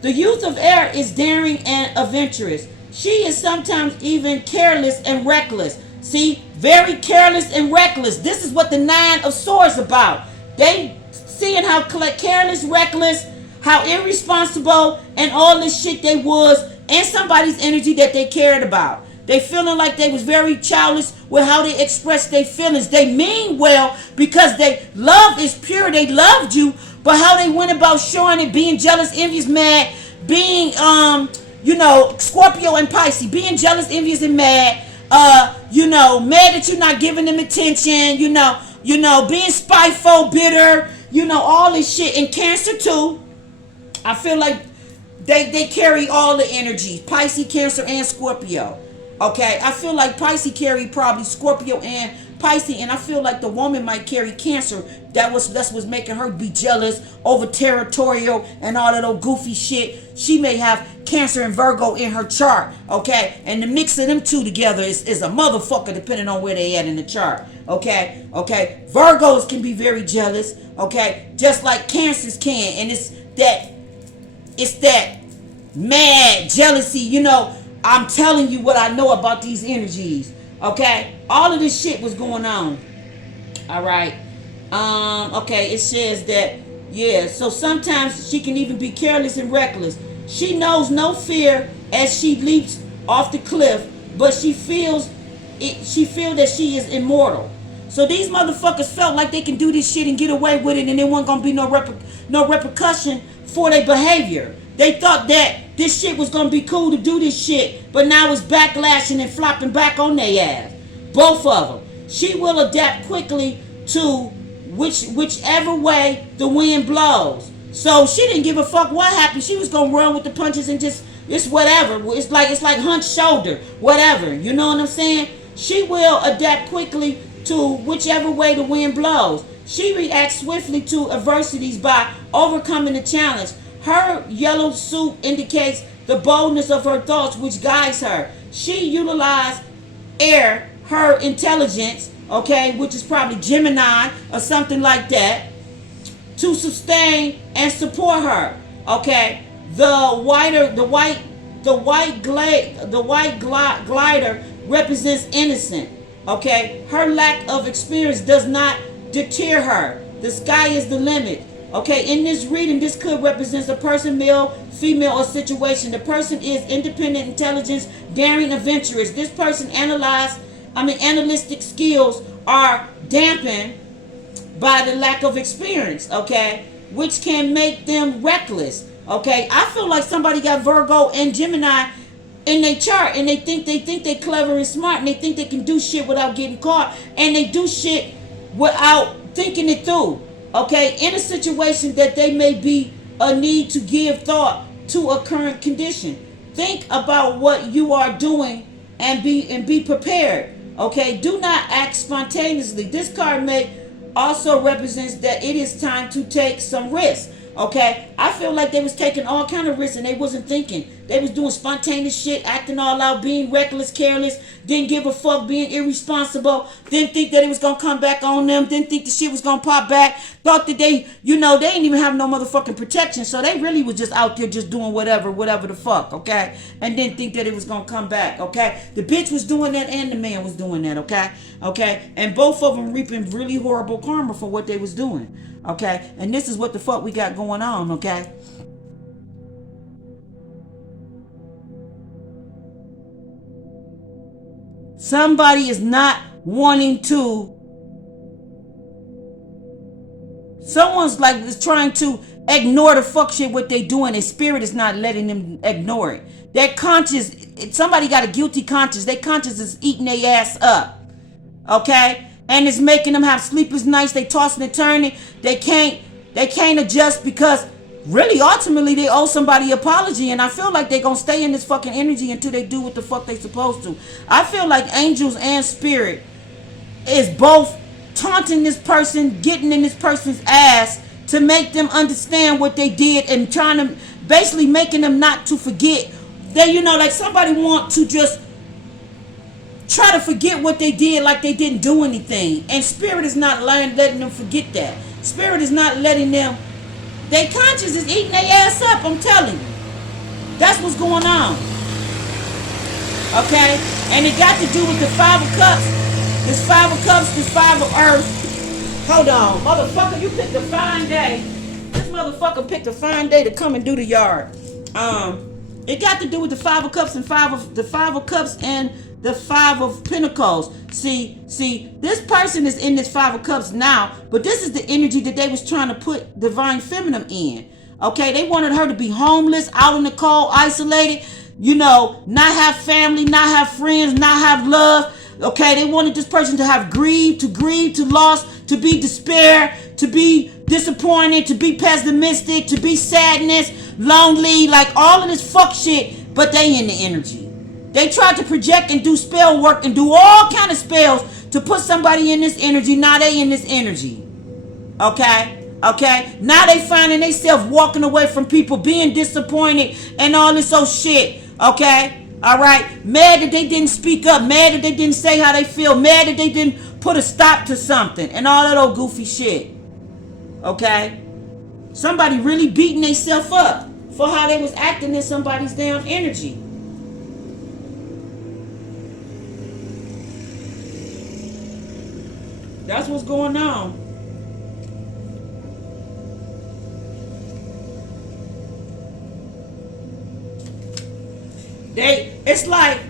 The youth of air is daring and adventurous. She is sometimes even careless and reckless. See, very careless and reckless. This is what the 9 of Swords about. They seeing how careless, reckless, how irresponsible, and all this shit they was, and somebody's energy that they cared about. They feeling like they was very childish with how they expressed their feelings. They mean well because they love is pure. They loved you, but how they went about showing it, being jealous, envious, mad, being you know, Scorpio and Pisces, being jealous, envious, and mad. You know, mad that you're not giving them attention, you know, being spiteful, bitter, you know, all this shit. And Cancer too, I feel like they carry all the energies, Pisces, Cancer, and Scorpio. Okay, I feel like Pisces carry probably Scorpio and Pisces, and I feel like the woman might carry Cancer. That's what's making her be jealous, over territorial, and all that old goofy shit. She may have Cancer and Virgo in her chart, okay? And the mix of them two together is a motherfucker, depending on where they at in the chart, okay? Okay, Virgos can be very jealous, okay? Just like Cancers can, and it's that mad jealousy, you know. I'm telling you what I know about these energies. Okay, all of this shit was going on. All right. Okay, it says that, yeah, so sometimes she can even be careless and reckless. She knows no fear as she leaps off the cliff, but she feels that she is immortal. So these motherfuckers felt like they can do this shit and get away with it, and there wasn't gonna be no repercussion for their behavior. They thought that this shit was gonna be cool to do this shit, but now it's backlashing and flopping back on their ass. Both of them. She will adapt quickly to whichever way the wind blows. So she didn't give a fuck what happened. She was gonna run with the punches and just, it's whatever. It's like hunch shoulder, whatever. You know what I'm saying? She will adapt quickly to whichever way the wind blows. She reacts swiftly to adversities by overcoming the challenge. Her yellow suit indicates the boldness of her thoughts, which guides her. She utilizes her intelligence, okay, which is probably Gemini or something like that, to sustain and support her. Okay, the white glider represents innocence. Okay, her lack of experience does not deter her. The sky is the limit. Okay, in this reading, this could represent a person, male, female, or situation. The person is independent, intelligence, daring, adventurous. This person analytic skills are dampened by the lack of experience, okay, which can make them reckless. Okay, I feel like somebody got Virgo and Gemini in their chart, and they think they're clever and smart, and they think they can do shit without getting caught, and they do shit without thinking it through. Okay, in a situation that they may be a need to give thought to a current condition. Think about what you are doing and be prepared. Okay, do not act spontaneously. This card may also represents that it is time to take some risks. Okay, I feel like they was taking all kind of risks and they wasn't thinking. They was doing spontaneous shit, acting all out, being reckless, careless, didn't give a fuck, being irresponsible, didn't think that it was gonna come back on them, didn't think the shit was gonna pop back, thought that they didn't even have no motherfucking protection, so they really was just out there just doing whatever the fuck, okay, and didn't think that it was gonna come back, okay. The bitch was doing that and the man was doing that, okay, and both of them reaping really horrible karma for what they was doing. Okay, and this is what the fuck we got going on, okay? Somebody is not wanting to, someone's like is trying to ignore the fuck shit what they doing. Their spirit is not letting them ignore it. Their conscience, somebody got a guilty conscience. Their conscience is eating their ass up, okay? And it's making them have sleepless nights. They tossing and turning. They can't adjust because really ultimately they owe somebody an apology, and I feel like they're gonna stay in this fucking energy until they do what the fuck they supposed to. I feel like angels and spirit is both taunting this person, getting in this person's ass to make them understand what they did and trying to basically making them not to forget. They like somebody want to just try to forget what they did like they didn't do anything. And spirit is not letting them forget that. Spirit is not letting them. Their conscience is eating their ass up, I'm telling you. That's what's going on. Okay? And it got to do with the Five of Cups. This Five of Cups, this Five of Earth. Hold on. Motherfucker, you picked a fine day. This motherfucker picked a fine day to come and do the yard. It got to do with the Five of Cups and the Five of Cups and the Five of Pentacles. See, this person is in this Five of Cups now, but this is the energy that they was trying to put Divine Feminine in. Okay, they wanted her to be homeless, out in the cold, isolated, not have family, not have friends, not have love. Okay, they wanted this person to have grieve, to loss, to be despair, to be disappointed, to be pessimistic, to be sadness, lonely, like all of this fuck shit, but they in the energy. They tried to project and do spell work and do all kind of spells to put somebody in this energy. Now they in this energy. Okay? Now they finding themselves walking away from people, being disappointed and all this old shit. Okay? Alright? Mad that they didn't speak up. Mad that they didn't say how they feel. Mad that they didn't put a stop to something. And all that old goofy shit. Okay? Somebody really beating themselves up for how they was acting in somebody's damn energy. That's what's going on. It's like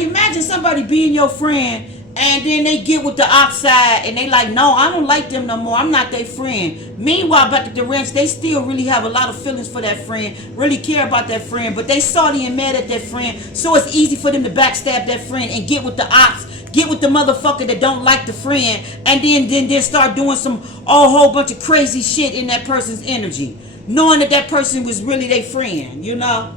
imagine somebody being your friend and then they get with the outside and they like, no, I don't like them no more. I'm not their friend. Meanwhile, back at the ranch, they still really have a lot of feelings for that friend, really care about that friend, but they salty and mad at that friend, so it's easy for them to backstab that friend and get with the ops, get with the motherfucker that don't like the friend, and then start doing a whole bunch of crazy shit in that person's energy, knowing that person was really their friend, you know?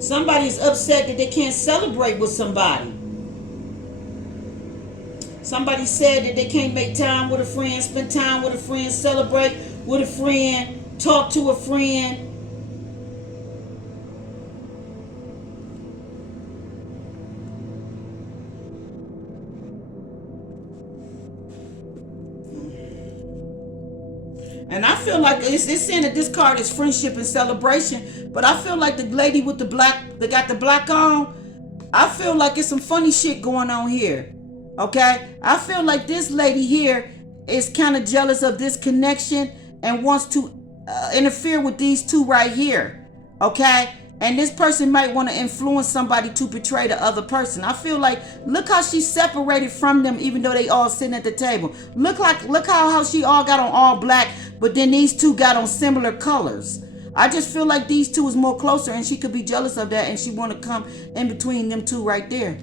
Somebody's upset that they can't celebrate with somebody. Somebody said that they can't make time with a friend, spend time with a friend, celebrate with a friend, talk to a friend. And I feel like it's saying that this card is friendship and celebration, but I feel like the lady with the black, that got the black on, I feel like it's some funny shit going on here. Okay? I feel like this lady here is kind of jealous of this connection and wants to interfere with these two right here. Okay? And this person might want to influence somebody to betray the other person. I feel like, look how she separated from them even though they all sitting at the table. Look how she all got on all black, but then these two got on similar colors. I just feel like these two is more closer and she could be jealous of that and she want to come in between them two right there.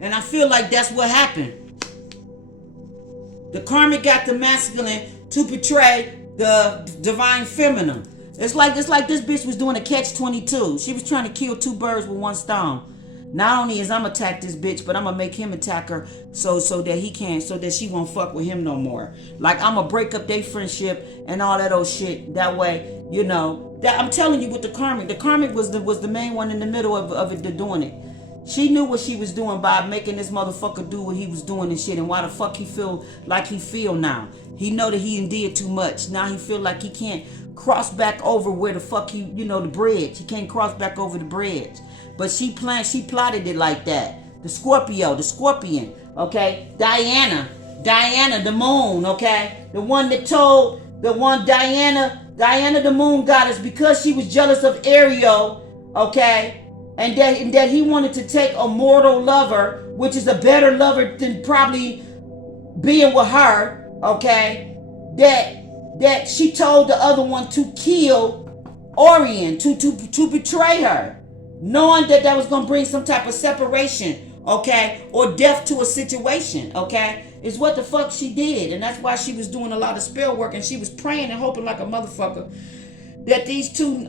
And I feel like that's what happened. The karmic got the masculine to portray the divine feminine. It's like this bitch was doing a catch-22. She was trying to kill two birds with one stone. Not only is I'm attack this bitch, but I'm gonna make him attack her so that she won't fuck with him no more. Like I'm gonna break up their friendship and all that old shit. That way, you know. That I'm telling you with the karmic was the main one in the middle of it doing it. She knew what she was doing by making this motherfucker do what he was doing and shit. And why the fuck he feel like he feel now? He know that he did too much. Now he feel like he can't cross back over where the fuck the bridge. He can't cross back over the bridge. But she plotted it like that. The scorpion, okay? Diana, the moon, okay? Diana the moon goddess, because she was jealous of Ariel, okay? And that he wanted to take a mortal lover, which is a better lover than probably being with her, okay? That she told the other one to kill Orion, to betray her, knowing that was gonna bring some type of separation, okay, or death to a situation, okay, is what the fuck she did. And that's why she was doing a lot of spell work, and she was praying and hoping like a motherfucker that these two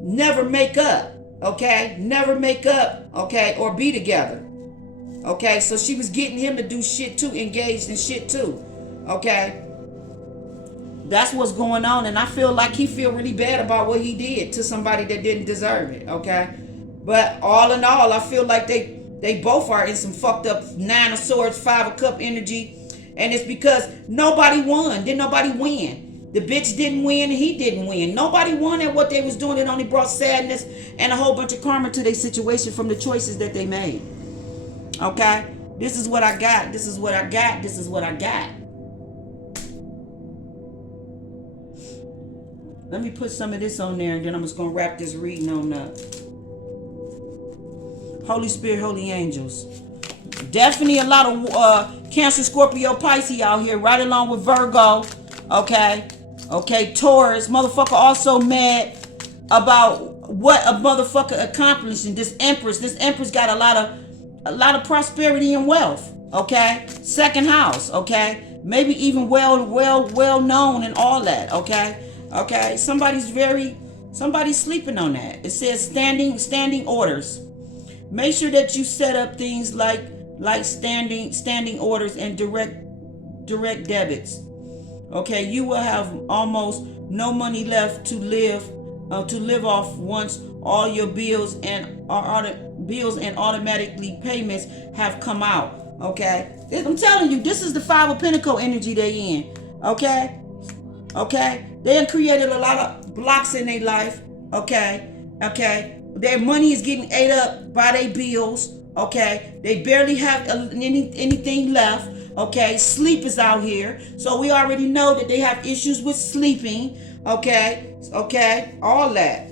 never make up. Okay, never make up, okay, or be together. Okay, so she was getting him to do shit too, engaged in shit too. Okay, that's what's going on, and I feel like he feel really bad about what he did to somebody that didn't deserve it. Okay, but all in all, I feel like they both are in some fucked up 9 of Swords, 5 of Cup energy, and it's because nobody won. Didn't nobody win? The bitch didn't win, and he didn't win. Nobody won at what they was doing. It only brought sadness and a whole bunch of karma to their situation from the choices that they made. Okay? This is what I got. This is what I got. This is what I got. Let me put some of this on there, and then I'm just going to wrap this reading on up. Holy Spirit, holy angels. Definitely a lot of Cancer, Scorpio, Pisces out here, right along with Virgo. Okay? Okay, Taurus, motherfucker also mad about what a motherfucker accomplished. And this Empress got a lot of prosperity and wealth. Okay, second house. Okay, maybe even well known and all that. Okay. Somebody's sleeping on that. It says standing orders. Make sure that you set up things like like standing orders and direct debits. Okay, you will have almost no money left to live off once all your bills and automatically payments have come out. Okay, I'm telling you, this is the Five of Pentacles energy they in. Okay, they have created a lot of blocks in their life. Okay, their money is getting ate up by their bills. Okay, they barely have anything left. Okay, sleep is out here, so we already know that they have issues with sleeping. Okay, all that.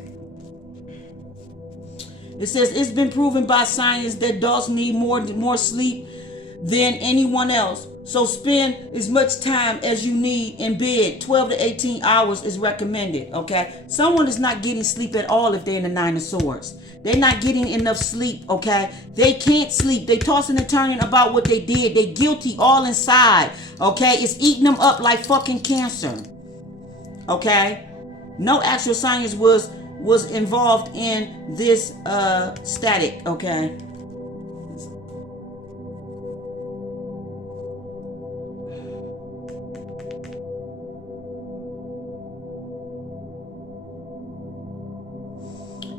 It says it's been proven by science that adults need more sleep than anyone else. So spend as much time as you need in bed. 12 to 18 hours is recommended. Okay, someone is not getting sleep at all if they're in the Nine of Swords. They're not getting enough sleep. Okay, they can't sleep. They tossing and turning about what they did. They guilty all inside. Okay, it's eating them up like fucking cancer. Okay, no actual science was involved in this static. Okay.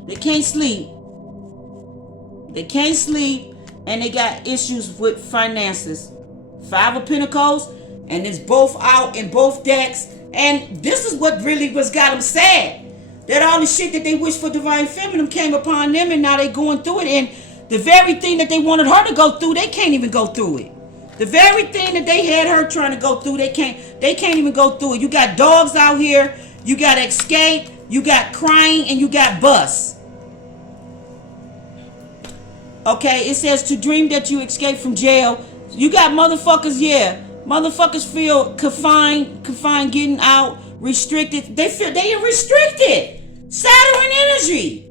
They can't sleep. And they got issues with finances. Five of Pentacles, and it's both out in both decks. And this is what really got them sad. That all the shit that they wish for divine feminine came upon them, and now they going through it. And the very thing that they wanted her to go through, they can't even go through it. The very thing that they had her trying to go through, they can't even go through it. You got dogs out here, you got escape, you got crying, and you got bus. Okay, it says to dream that you escape from jail. You got motherfuckers, motherfuckers feel confined, getting out, restricted. They feel they are restricted. Saturn energy.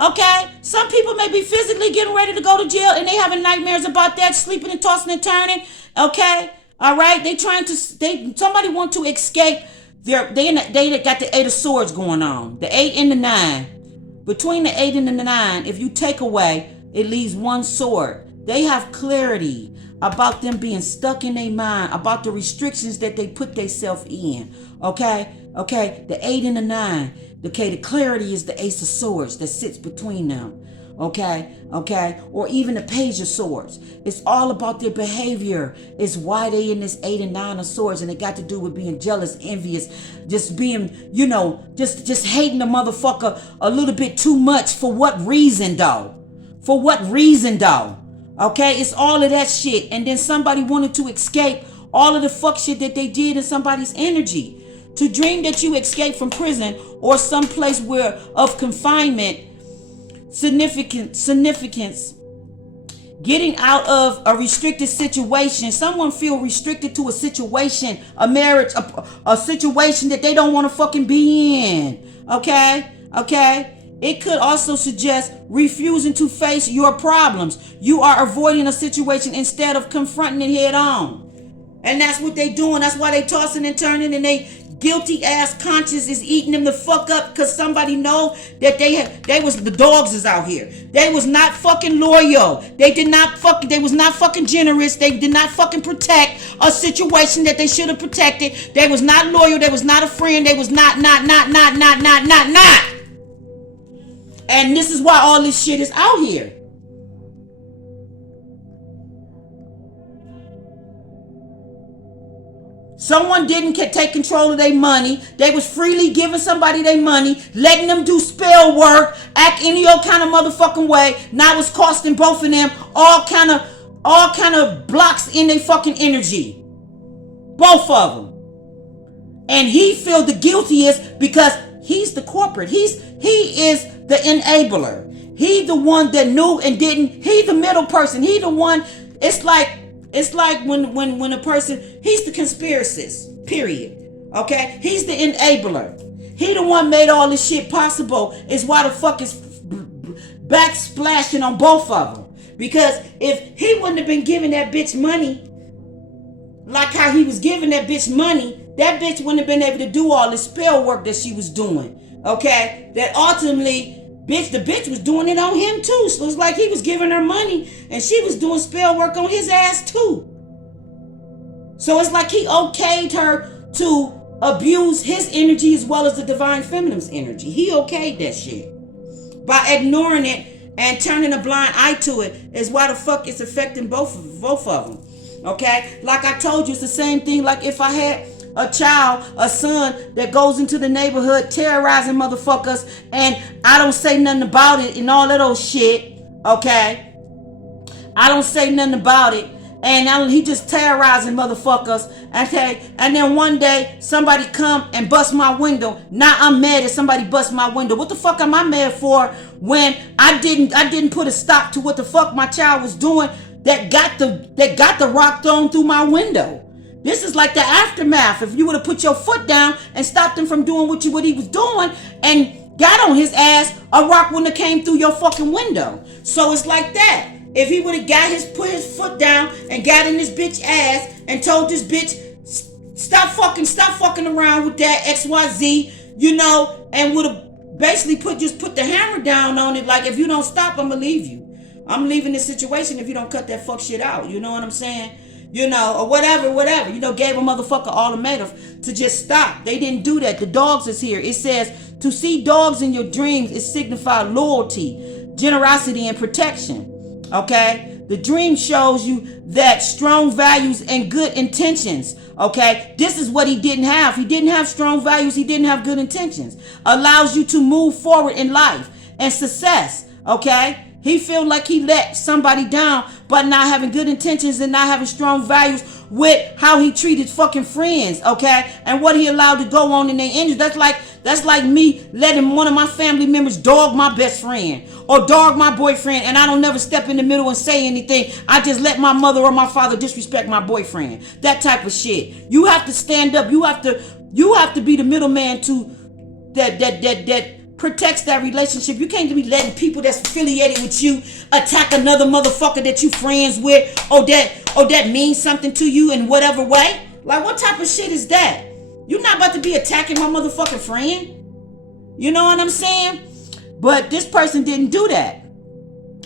Okay, some people may be physically getting ready to go to jail and they having nightmares about that, sleeping and tossing and turning. Okay, all right, somebody want to escape. They got the Eight of Swords going on, the 8 and the 9. Between the 8 and the 9, if you take away, it leaves one sword. They have clarity about them being stuck in their mind, about the restrictions that they put themselves in. Okay, the 8 and the 9. Okay, the clarity is the Ace of Swords that sits between them. Okay, or even the Page of Swords. It's all about their behavior. It's why they in this 8 and 9 of Swords, and it got to do with being jealous, envious, just being, just hating the motherfucker a little bit too much. For what reason though? Okay, it's all of that shit. And then somebody wanted to escape all of the fuck shit that they did in somebody's energy. To dream that you escape from prison or some place of confinement, significance, getting out of a restricted situation. Someone feel restricted to a situation, a marriage, a situation that they don't want to fucking be in. Okay. It could also suggest refusing to face your problems. You are avoiding a situation instead of confronting it head on. And that's what they doing. That's why they tossing and turning, and they guilty ass conscience is eating them the fuck up, because somebody know that the dogs is out here. They was not fucking loyal. They was not fucking generous. They did not fucking protect a situation that they should have protected. They was not loyal. They was not a friend. They was not. And this is why all this shit is out here. Someone didn't take control of their money. They was freely giving somebody their money, letting them do spell work, act any old kind of motherfucking way. Now it's costing both of them all kind of blocks in their fucking energy. Both of them. And he feel the guiltiest because he's the corporate. He is the enabler. He the one that knew and didn't. He the middle person. He the one. It's like when a person, he's the conspiracist, period. Okay? He's the enabler. He the one made all this shit possible. Is why the fuck is backsplashing on both of them. Because if he wouldn't have been giving that bitch money, like how he was giving that bitch money, that bitch wouldn't have been able to do all the spell work that she was doing. Okay? That ultimately Bitch, the bitch was doing it on him too. So it's like he was giving her money and she was doing spell work on his ass too. So it's like he okayed her to abuse his energy as well as the divine feminine's energy. He okayed that shit. By ignoring it and turning a blind eye to it is why the fuck it's affecting both of them. Okay? Like I told you, it's the same thing like if I had a child, a son that goes into the neighborhood terrorizing motherfuckers and I don't say nothing about it and all that old shit. Okay? I don't say nothing about it. And he just terrorizing motherfuckers. Okay, and then one day somebody come and bust my window. Now I'm mad that somebody bust my window. What the fuck am I mad for when I didn't put a stop to what the fuck my child was doing that got the rock thrown through my window? This is like the aftermath. If you would have put your foot down and stopped him from doing what he was doing and got on his ass, a rock wouldn't have came through your fucking window. So it's like that. If he would have put his foot down and got in this bitch ass and told this bitch, stop fucking around with that XYZ, you know, and would have basically put the hammer down on it, like, if you don't stop, I'm gonna leave you. I'm leaving this situation if you don't cut that fuck shit out. You know what I'm saying? You know, or whatever, you know, gave a motherfucker ultimatum to just stop. They didn't do that. The dogs is here. It says, to see dogs in your dreams is signify loyalty, generosity, and protection. Okay, the dream shows you that strong values and good intentions. Okay, this is what he didn't have. He didn't have strong values. He didn't have good intentions. Allows you to move forward in life and success. Okay, he feel like he let somebody down, but not having good intentions and not having strong values with how he treated fucking friends. Okay, and what he allowed to go on in their engines. That's like me letting one of my family members dog my best friend or dog my boyfriend, and I don't never step in the middle and say anything. I just let my mother or my father disrespect my boyfriend. That type of shit. You have to stand up. You have to be the middleman to that protects that relationship. You can't be letting people that's affiliated with you attack another motherfucker that you friends with or that means something to you in whatever way. Like, what type of shit is that? You're not about to be attacking my motherfucking friend. You know what I'm saying? But this person didn't do that.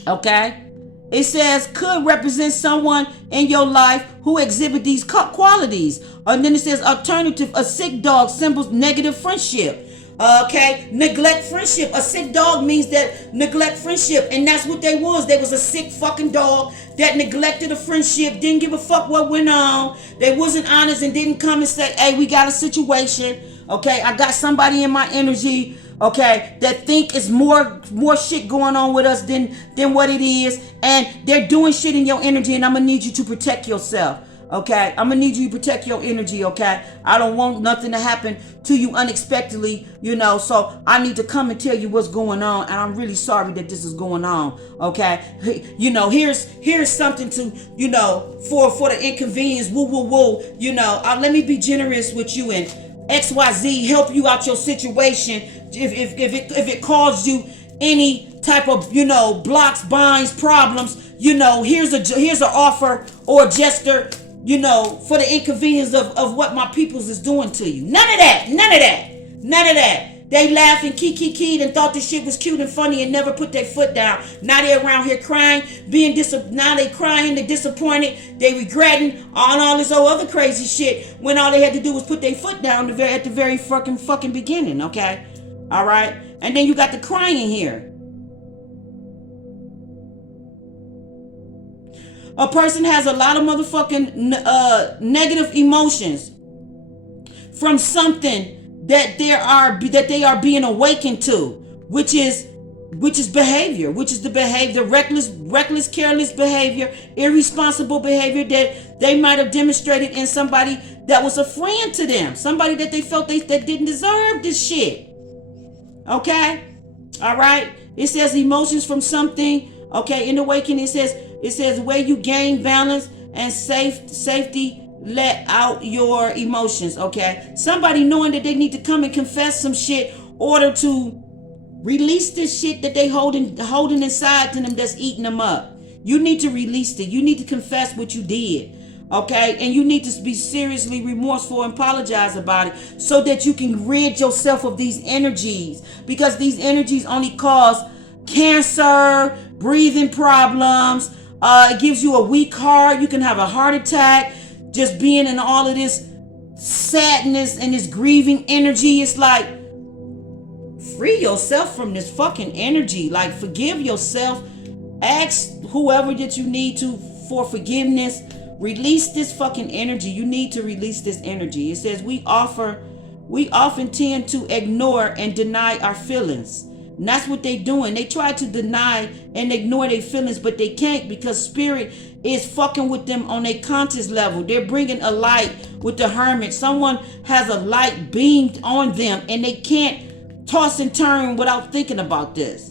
Okay? It says could represent someone in your life who exhibit these qualities. And then it says alternative, a sick dog symbols negative friendship. Okay, neglect friendship. A sick dog means that neglect friendship, and that's what they was. They was a sick fucking dog that neglected a friendship, didn't give a fuck what went on. They wasn't honest and didn't come and say, hey, we got a situation. Okay, I got somebody in my energy, okay, that think it's more shit going on with us than what it is, and they're doing shit in your energy, and I'm gonna need you to protect yourself. Okay, I'm gonna need you to protect your energy. Okay, I don't want nothing to happen to you unexpectedly, you know, so I need to come and tell you what's going on, and I'm really sorry that this is going on. Okay, you know, here's something to, you know, for the inconvenience, woo, you know, let me be generous with you and XYZ help you out your situation. If it caused you any type of, you know, blocks, binds, problems, you know, here's an offer or a gesture, you know, for the inconvenience of what my peoples is doing to you. None of that. They laughed and keyed and thought this shit was cute and funny and never put their foot down. Now they're around here crying, now they crying, they're disappointed, they regretting all this other crazy shit when all they had to do was put their foot down at the very fucking beginning, okay? All right? And then you got the crying here. A person has a lot of motherfucking negative emotions from something that they are being awakened to, which is behavior, which is the behavior, reckless, careless behavior, irresponsible behavior that they might have demonstrated in somebody that was a friend to them, somebody that they felt that didn't deserve this shit. Okay, all right. It says emotions from something. Okay, in the awakening, it says where you gain balance and safety, let out your emotions. Okay, somebody knowing that they need to come and confess some shit in order to release this shit that they holding inside to them that's eating them up. You need to release it. You need to confess what you did. Okay, and you need to be seriously remorseful and apologize about it so that you can rid yourself of these energies, because these energies only cause cancer, breathing problems. It gives you a weak heart. You can have a heart attack just being in all of this sadness and this grieving energy. It's like, free yourself from this fucking energy. Like, forgive yourself. Ask whoever that you need to for forgiveness. Release this fucking energy. You need to release this energy. It says we often tend to ignore and deny our feelings. And that's what they're doing. They try to deny and ignore their feelings, but they can't, because spirit is fucking with them on a conscious level. They're bringing a light with the hermit. Someone has a light beamed on them, and they can't toss and turn without thinking about this.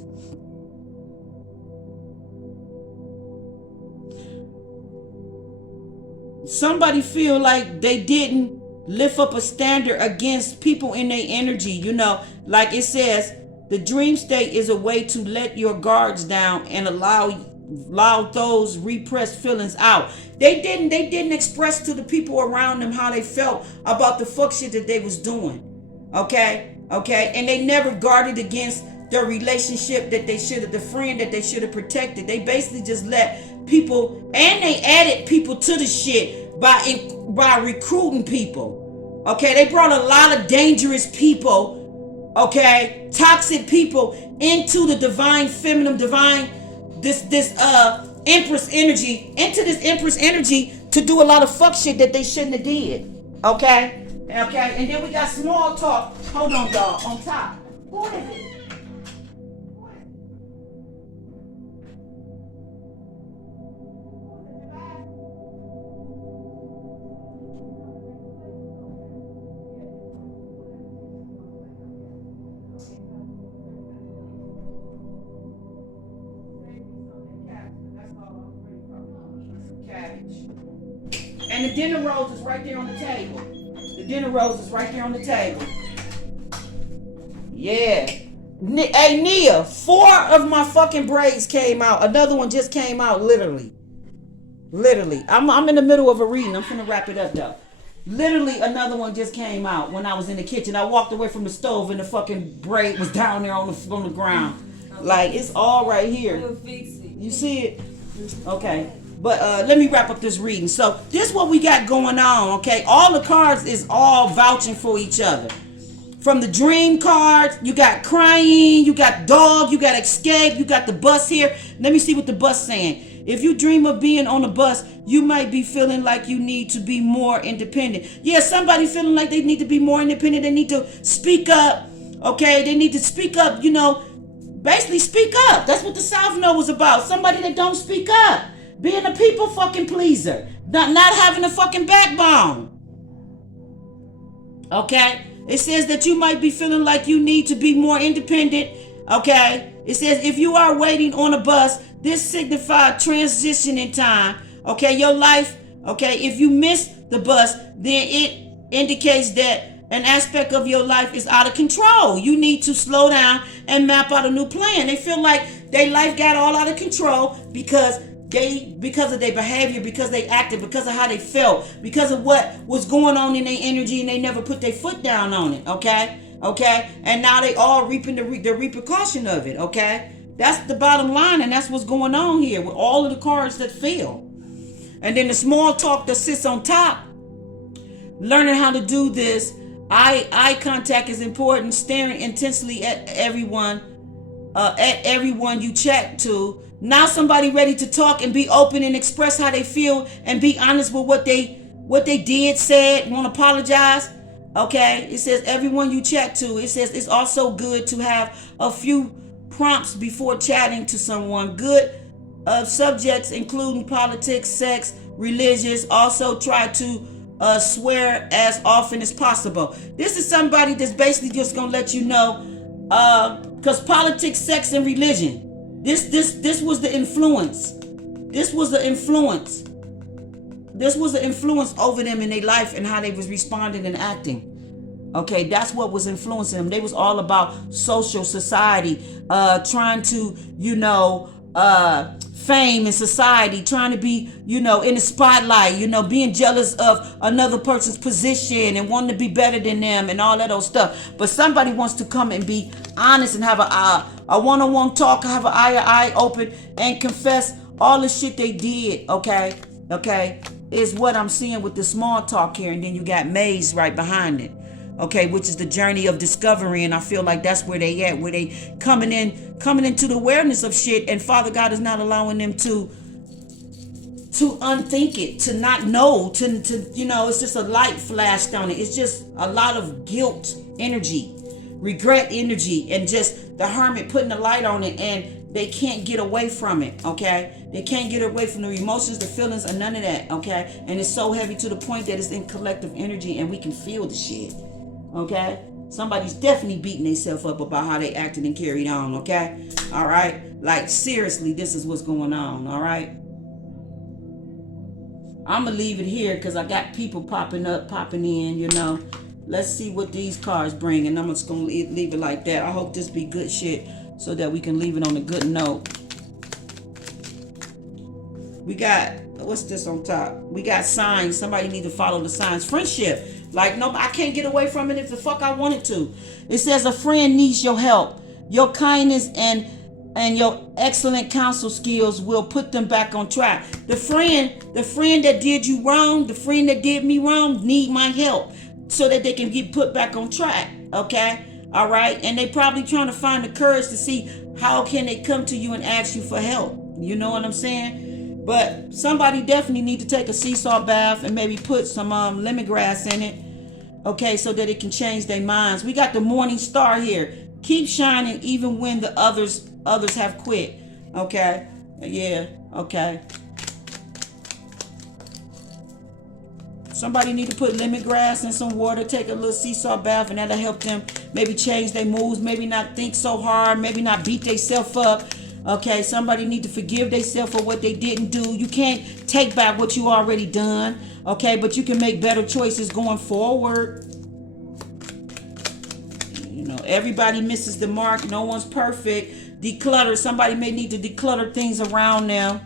Somebody feel like they didn't lift up a standard against people in their energy. You know, like it says, the dream state is a way to let your guards down and allow those repressed feelings out. They didn't express to the people around them how they felt about the fuck shit that they was doing. Okay? And they never guarded against the relationship that they should have, the friend that they should have protected. They basically just let people, and they added people to the shit by recruiting people. Okay? They brought a lot of dangerous people, okay, toxic people into the divine feminine, this empress energy, into this empress energy to do a lot of fuck shit that they shouldn't have did. Okay, and then we got small talk. Hold on, y'all, on top. Who is it? And the dinner rolls is right there on the table. Yeah. Hey, Nia, 4 of my fucking braids came out. Another one just came out, literally. I'm in the middle of a reading. I'm finna wrap it up, though. Literally, another one just came out when I was in the kitchen. I walked away from the stove and the fucking braid was down there on the ground. Like, it's all right here. You see it? Okay. But let me wrap up this reading. So this is what we got going on, okay? All the cards is all vouching for each other. From the dream cards, you got crying, you got dog, you got escape, you got the bus here. Let me see what the bus saying. If you dream of being on a bus, you might be feeling like you need to be more independent. Yeah, somebody feeling like they need to be more independent. They need to speak up, okay? They need to speak up, you know, basically speak up. That's what the South Node was about. Somebody that don't speak up. Being a people fucking pleaser. Not having a fucking backbone. Okay? It says that you might be feeling like you need to be more independent. Okay? It says if you are waiting on a bus, this signifies transition in time. Okay? Your life, okay? If you miss the bus, then it indicates that an aspect of your life is out of control. You need to slow down and map out a new plan. They feel like their life got all out of control because of their behavior, because they acted, because of how they felt, because of what was going on in their energy, and they never put their foot down on it. Okay, and now they all reaping the repercussion of it. Okay, that's the bottom line, and that's what's going on here with all of the cards that fail. And then the small talk that sits on top, learning how to do this. Eye contact is important. Staring intensely at everyone you chat to. Now somebody ready to talk and be open and express how they feel and be honest with what they did, said, want to apologize. Okay, it says everyone you chat to. It says it's also good to have a few prompts before chatting to someone. Good subjects including politics, sex, religious. Also try to swear as often as possible. This is somebody that's basically just gonna let you know, because politics, sex, and religion. This was the influence. This was the influence over them in their life and how they was responding and acting. Okay, that's what was influencing them. They was all about social society, trying to, fame in society, trying to be, in the spotlight, being jealous of another person's position and wanting to be better than them and all that old stuff. But somebody wants to come and be honest and have a a one-on-one talk, have an eye open, and confess all the shit they did, okay? Okay, is what I'm seeing with the small talk here, and then you got maze right behind it, okay, which is the journey of discovery, and I feel like that's where they at, where they coming into the awareness of shit, and Father God is not allowing them to unthink it, to not know, to it's just a light flashed on it. It's just a lot of guilt energy, regret energy, and just the hermit putting the light on it, and they can't get away from it, okay? They can't get away from the emotions, the feelings, or none of that, okay? And it's so heavy to the point that it's in collective energy, and we can feel the shit, okay? Somebody's definitely beating themselves up about how they acted and carried on, okay? All right? Like, seriously, this is what's going on, all right? I'm going to leave it here because I got people popping in, Let's see what these cards bring, and I'm just going to leave it like that. I hope this be good shit so that we can leave it on a good note. We got, what's this on top? We got signs. Somebody need to follow the signs. Friendship. Like, no, I can't get away from it if the fuck I wanted to. It says a friend needs your help. Your kindness and your excellent counsel skills will put them back on track. The friend that did you wrong, the friend that did me wrong, need my help so that they can get put back on track, okay? All right? And they probably trying to find the courage to see how can they come to you and ask you for help. You know what I'm saying? But somebody definitely need to take a seesaw bath and maybe put some lemongrass in it, okay, so that it can change their minds. We got the morning star here. Keep shining even when the others have quit. Okay? Yeah, okay. Somebody need to put lemongrass in some water, take a little seesaw bath, and that'll help them maybe change their moves, maybe not think so hard, maybe not beat themselves up. Okay, somebody need to forgive themselves for what they didn't do. You can't take back what you already done, okay, but you can make better choices going forward. Everybody misses the mark. No one's perfect. Declutter. Somebody may need to declutter things around them,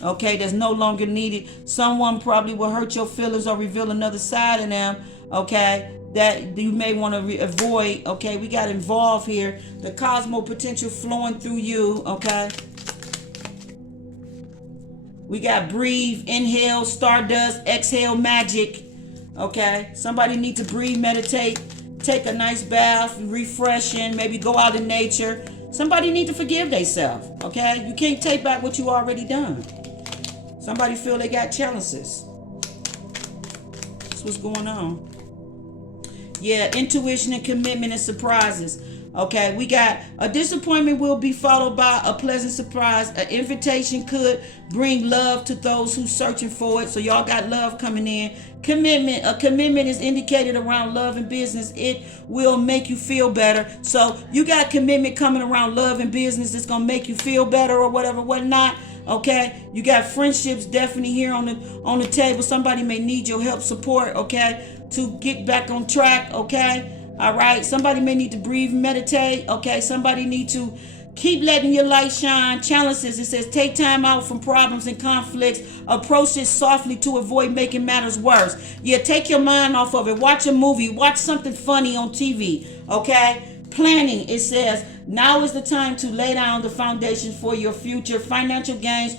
okay, that's no longer needed. Someone probably will hurt your feelings or reveal another side of them, okay, that you may want to avoid. Okay, we got involved here. The cosmo potential flowing through you, okay. We got breathe, inhale, stardust, exhale, magic, okay. Somebody need to breathe, meditate, take a nice bath, refreshing, maybe go out in nature. Somebody need to forgive themselves, okay? You can't take back what you already done. Somebody feel they got challenges. That's what's going on. Yeah, intuition and commitment and surprises. Okay, we got a disappointment will be followed by a pleasant surprise. An invitation could bring love to those who searching for it. So y'all got love coming in. Commitment. A commitment is indicated around love and business. It will make you feel better. So you got commitment coming around love and business. It's gonna make you feel better or whatever, whatnot. Okay, you got friendships definitely here on the table. Somebody may need your help, support, okay, to get back on track. Okay. All right, somebody may need to breathe, meditate. Okay, somebody need to keep letting your light shine. Challenges, it says take time out from problems and conflicts. Approach it softly to avoid making matters worse. Yeah, take your mind off of it. Watch a movie, watch something funny on TV. Okay, planning, it says now is the time to lay down the foundation for your future. Financial gains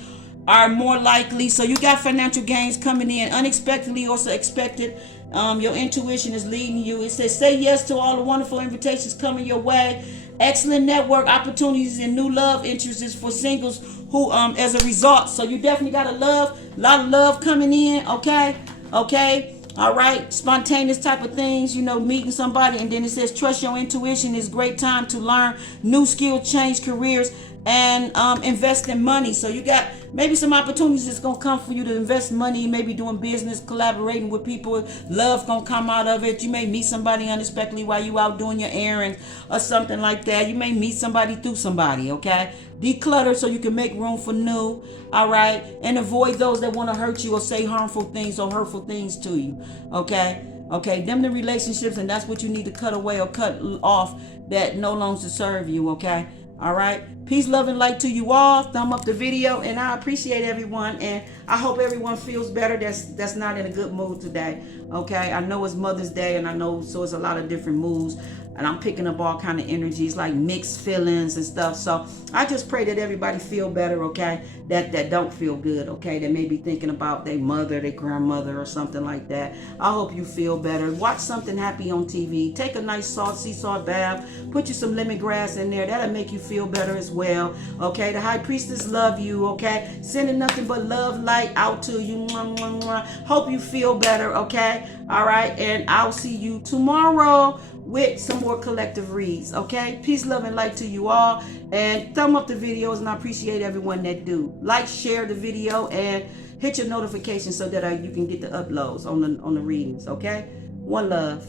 are more likely. So you got financial gains coming in unexpectedly, also expected. Your intuition is leading you. It says say yes to all the wonderful invitations coming your way. Excellent network opportunities and new love interests for singles who as a result. So you definitely got a lot of love coming in. Okay. All right, spontaneous type of things, meeting somebody. And then it says trust your intuition. Is great time to learn new skills, change careers, and invest in money. So you got maybe some opportunities that's gonna come for you to invest money, maybe doing business, collaborating with people. Love gonna come out of it. You may meet somebody unexpectedly while you out doing your errands or something like that. You may meet somebody through somebody. Okay, declutter so you can make room for new. All right, and avoid those that want to hurt you or say harmful things or hurtful things to you. Okay, them the relationships, and that's what you need to cut away or cut off that no longer serve you. Okay. All right. Peace, love, and light to you all. Thumb up the video, and I appreciate everyone. And I hope everyone feels better. That's not in a good mood today. Okay. I know it's Mother's Day, and I know so it's a lot of different moods. And I'm picking up all kind of energies, like mixed feelings and stuff. So I just pray that everybody feel better, okay? That don't feel good, okay? That may be thinking about their mother, their grandmother, or something like that. I hope you feel better. Watch something happy on TV. Take a nice sea salt bath. Put you some lemongrass in there. That'll make you feel better as well, okay? The High Priestess love you, okay? Sending nothing but love, light out to you. Mwah, mwah, mwah. Hope you feel better, okay? All right, and I'll see you tomorrow with some more collective reads, okay? Peace, love, and light to you all. And thumb up the videos, and I appreciate everyone that do. Like, share the video, and hit your notifications so that you can get the uploads on the readings, okay? One love.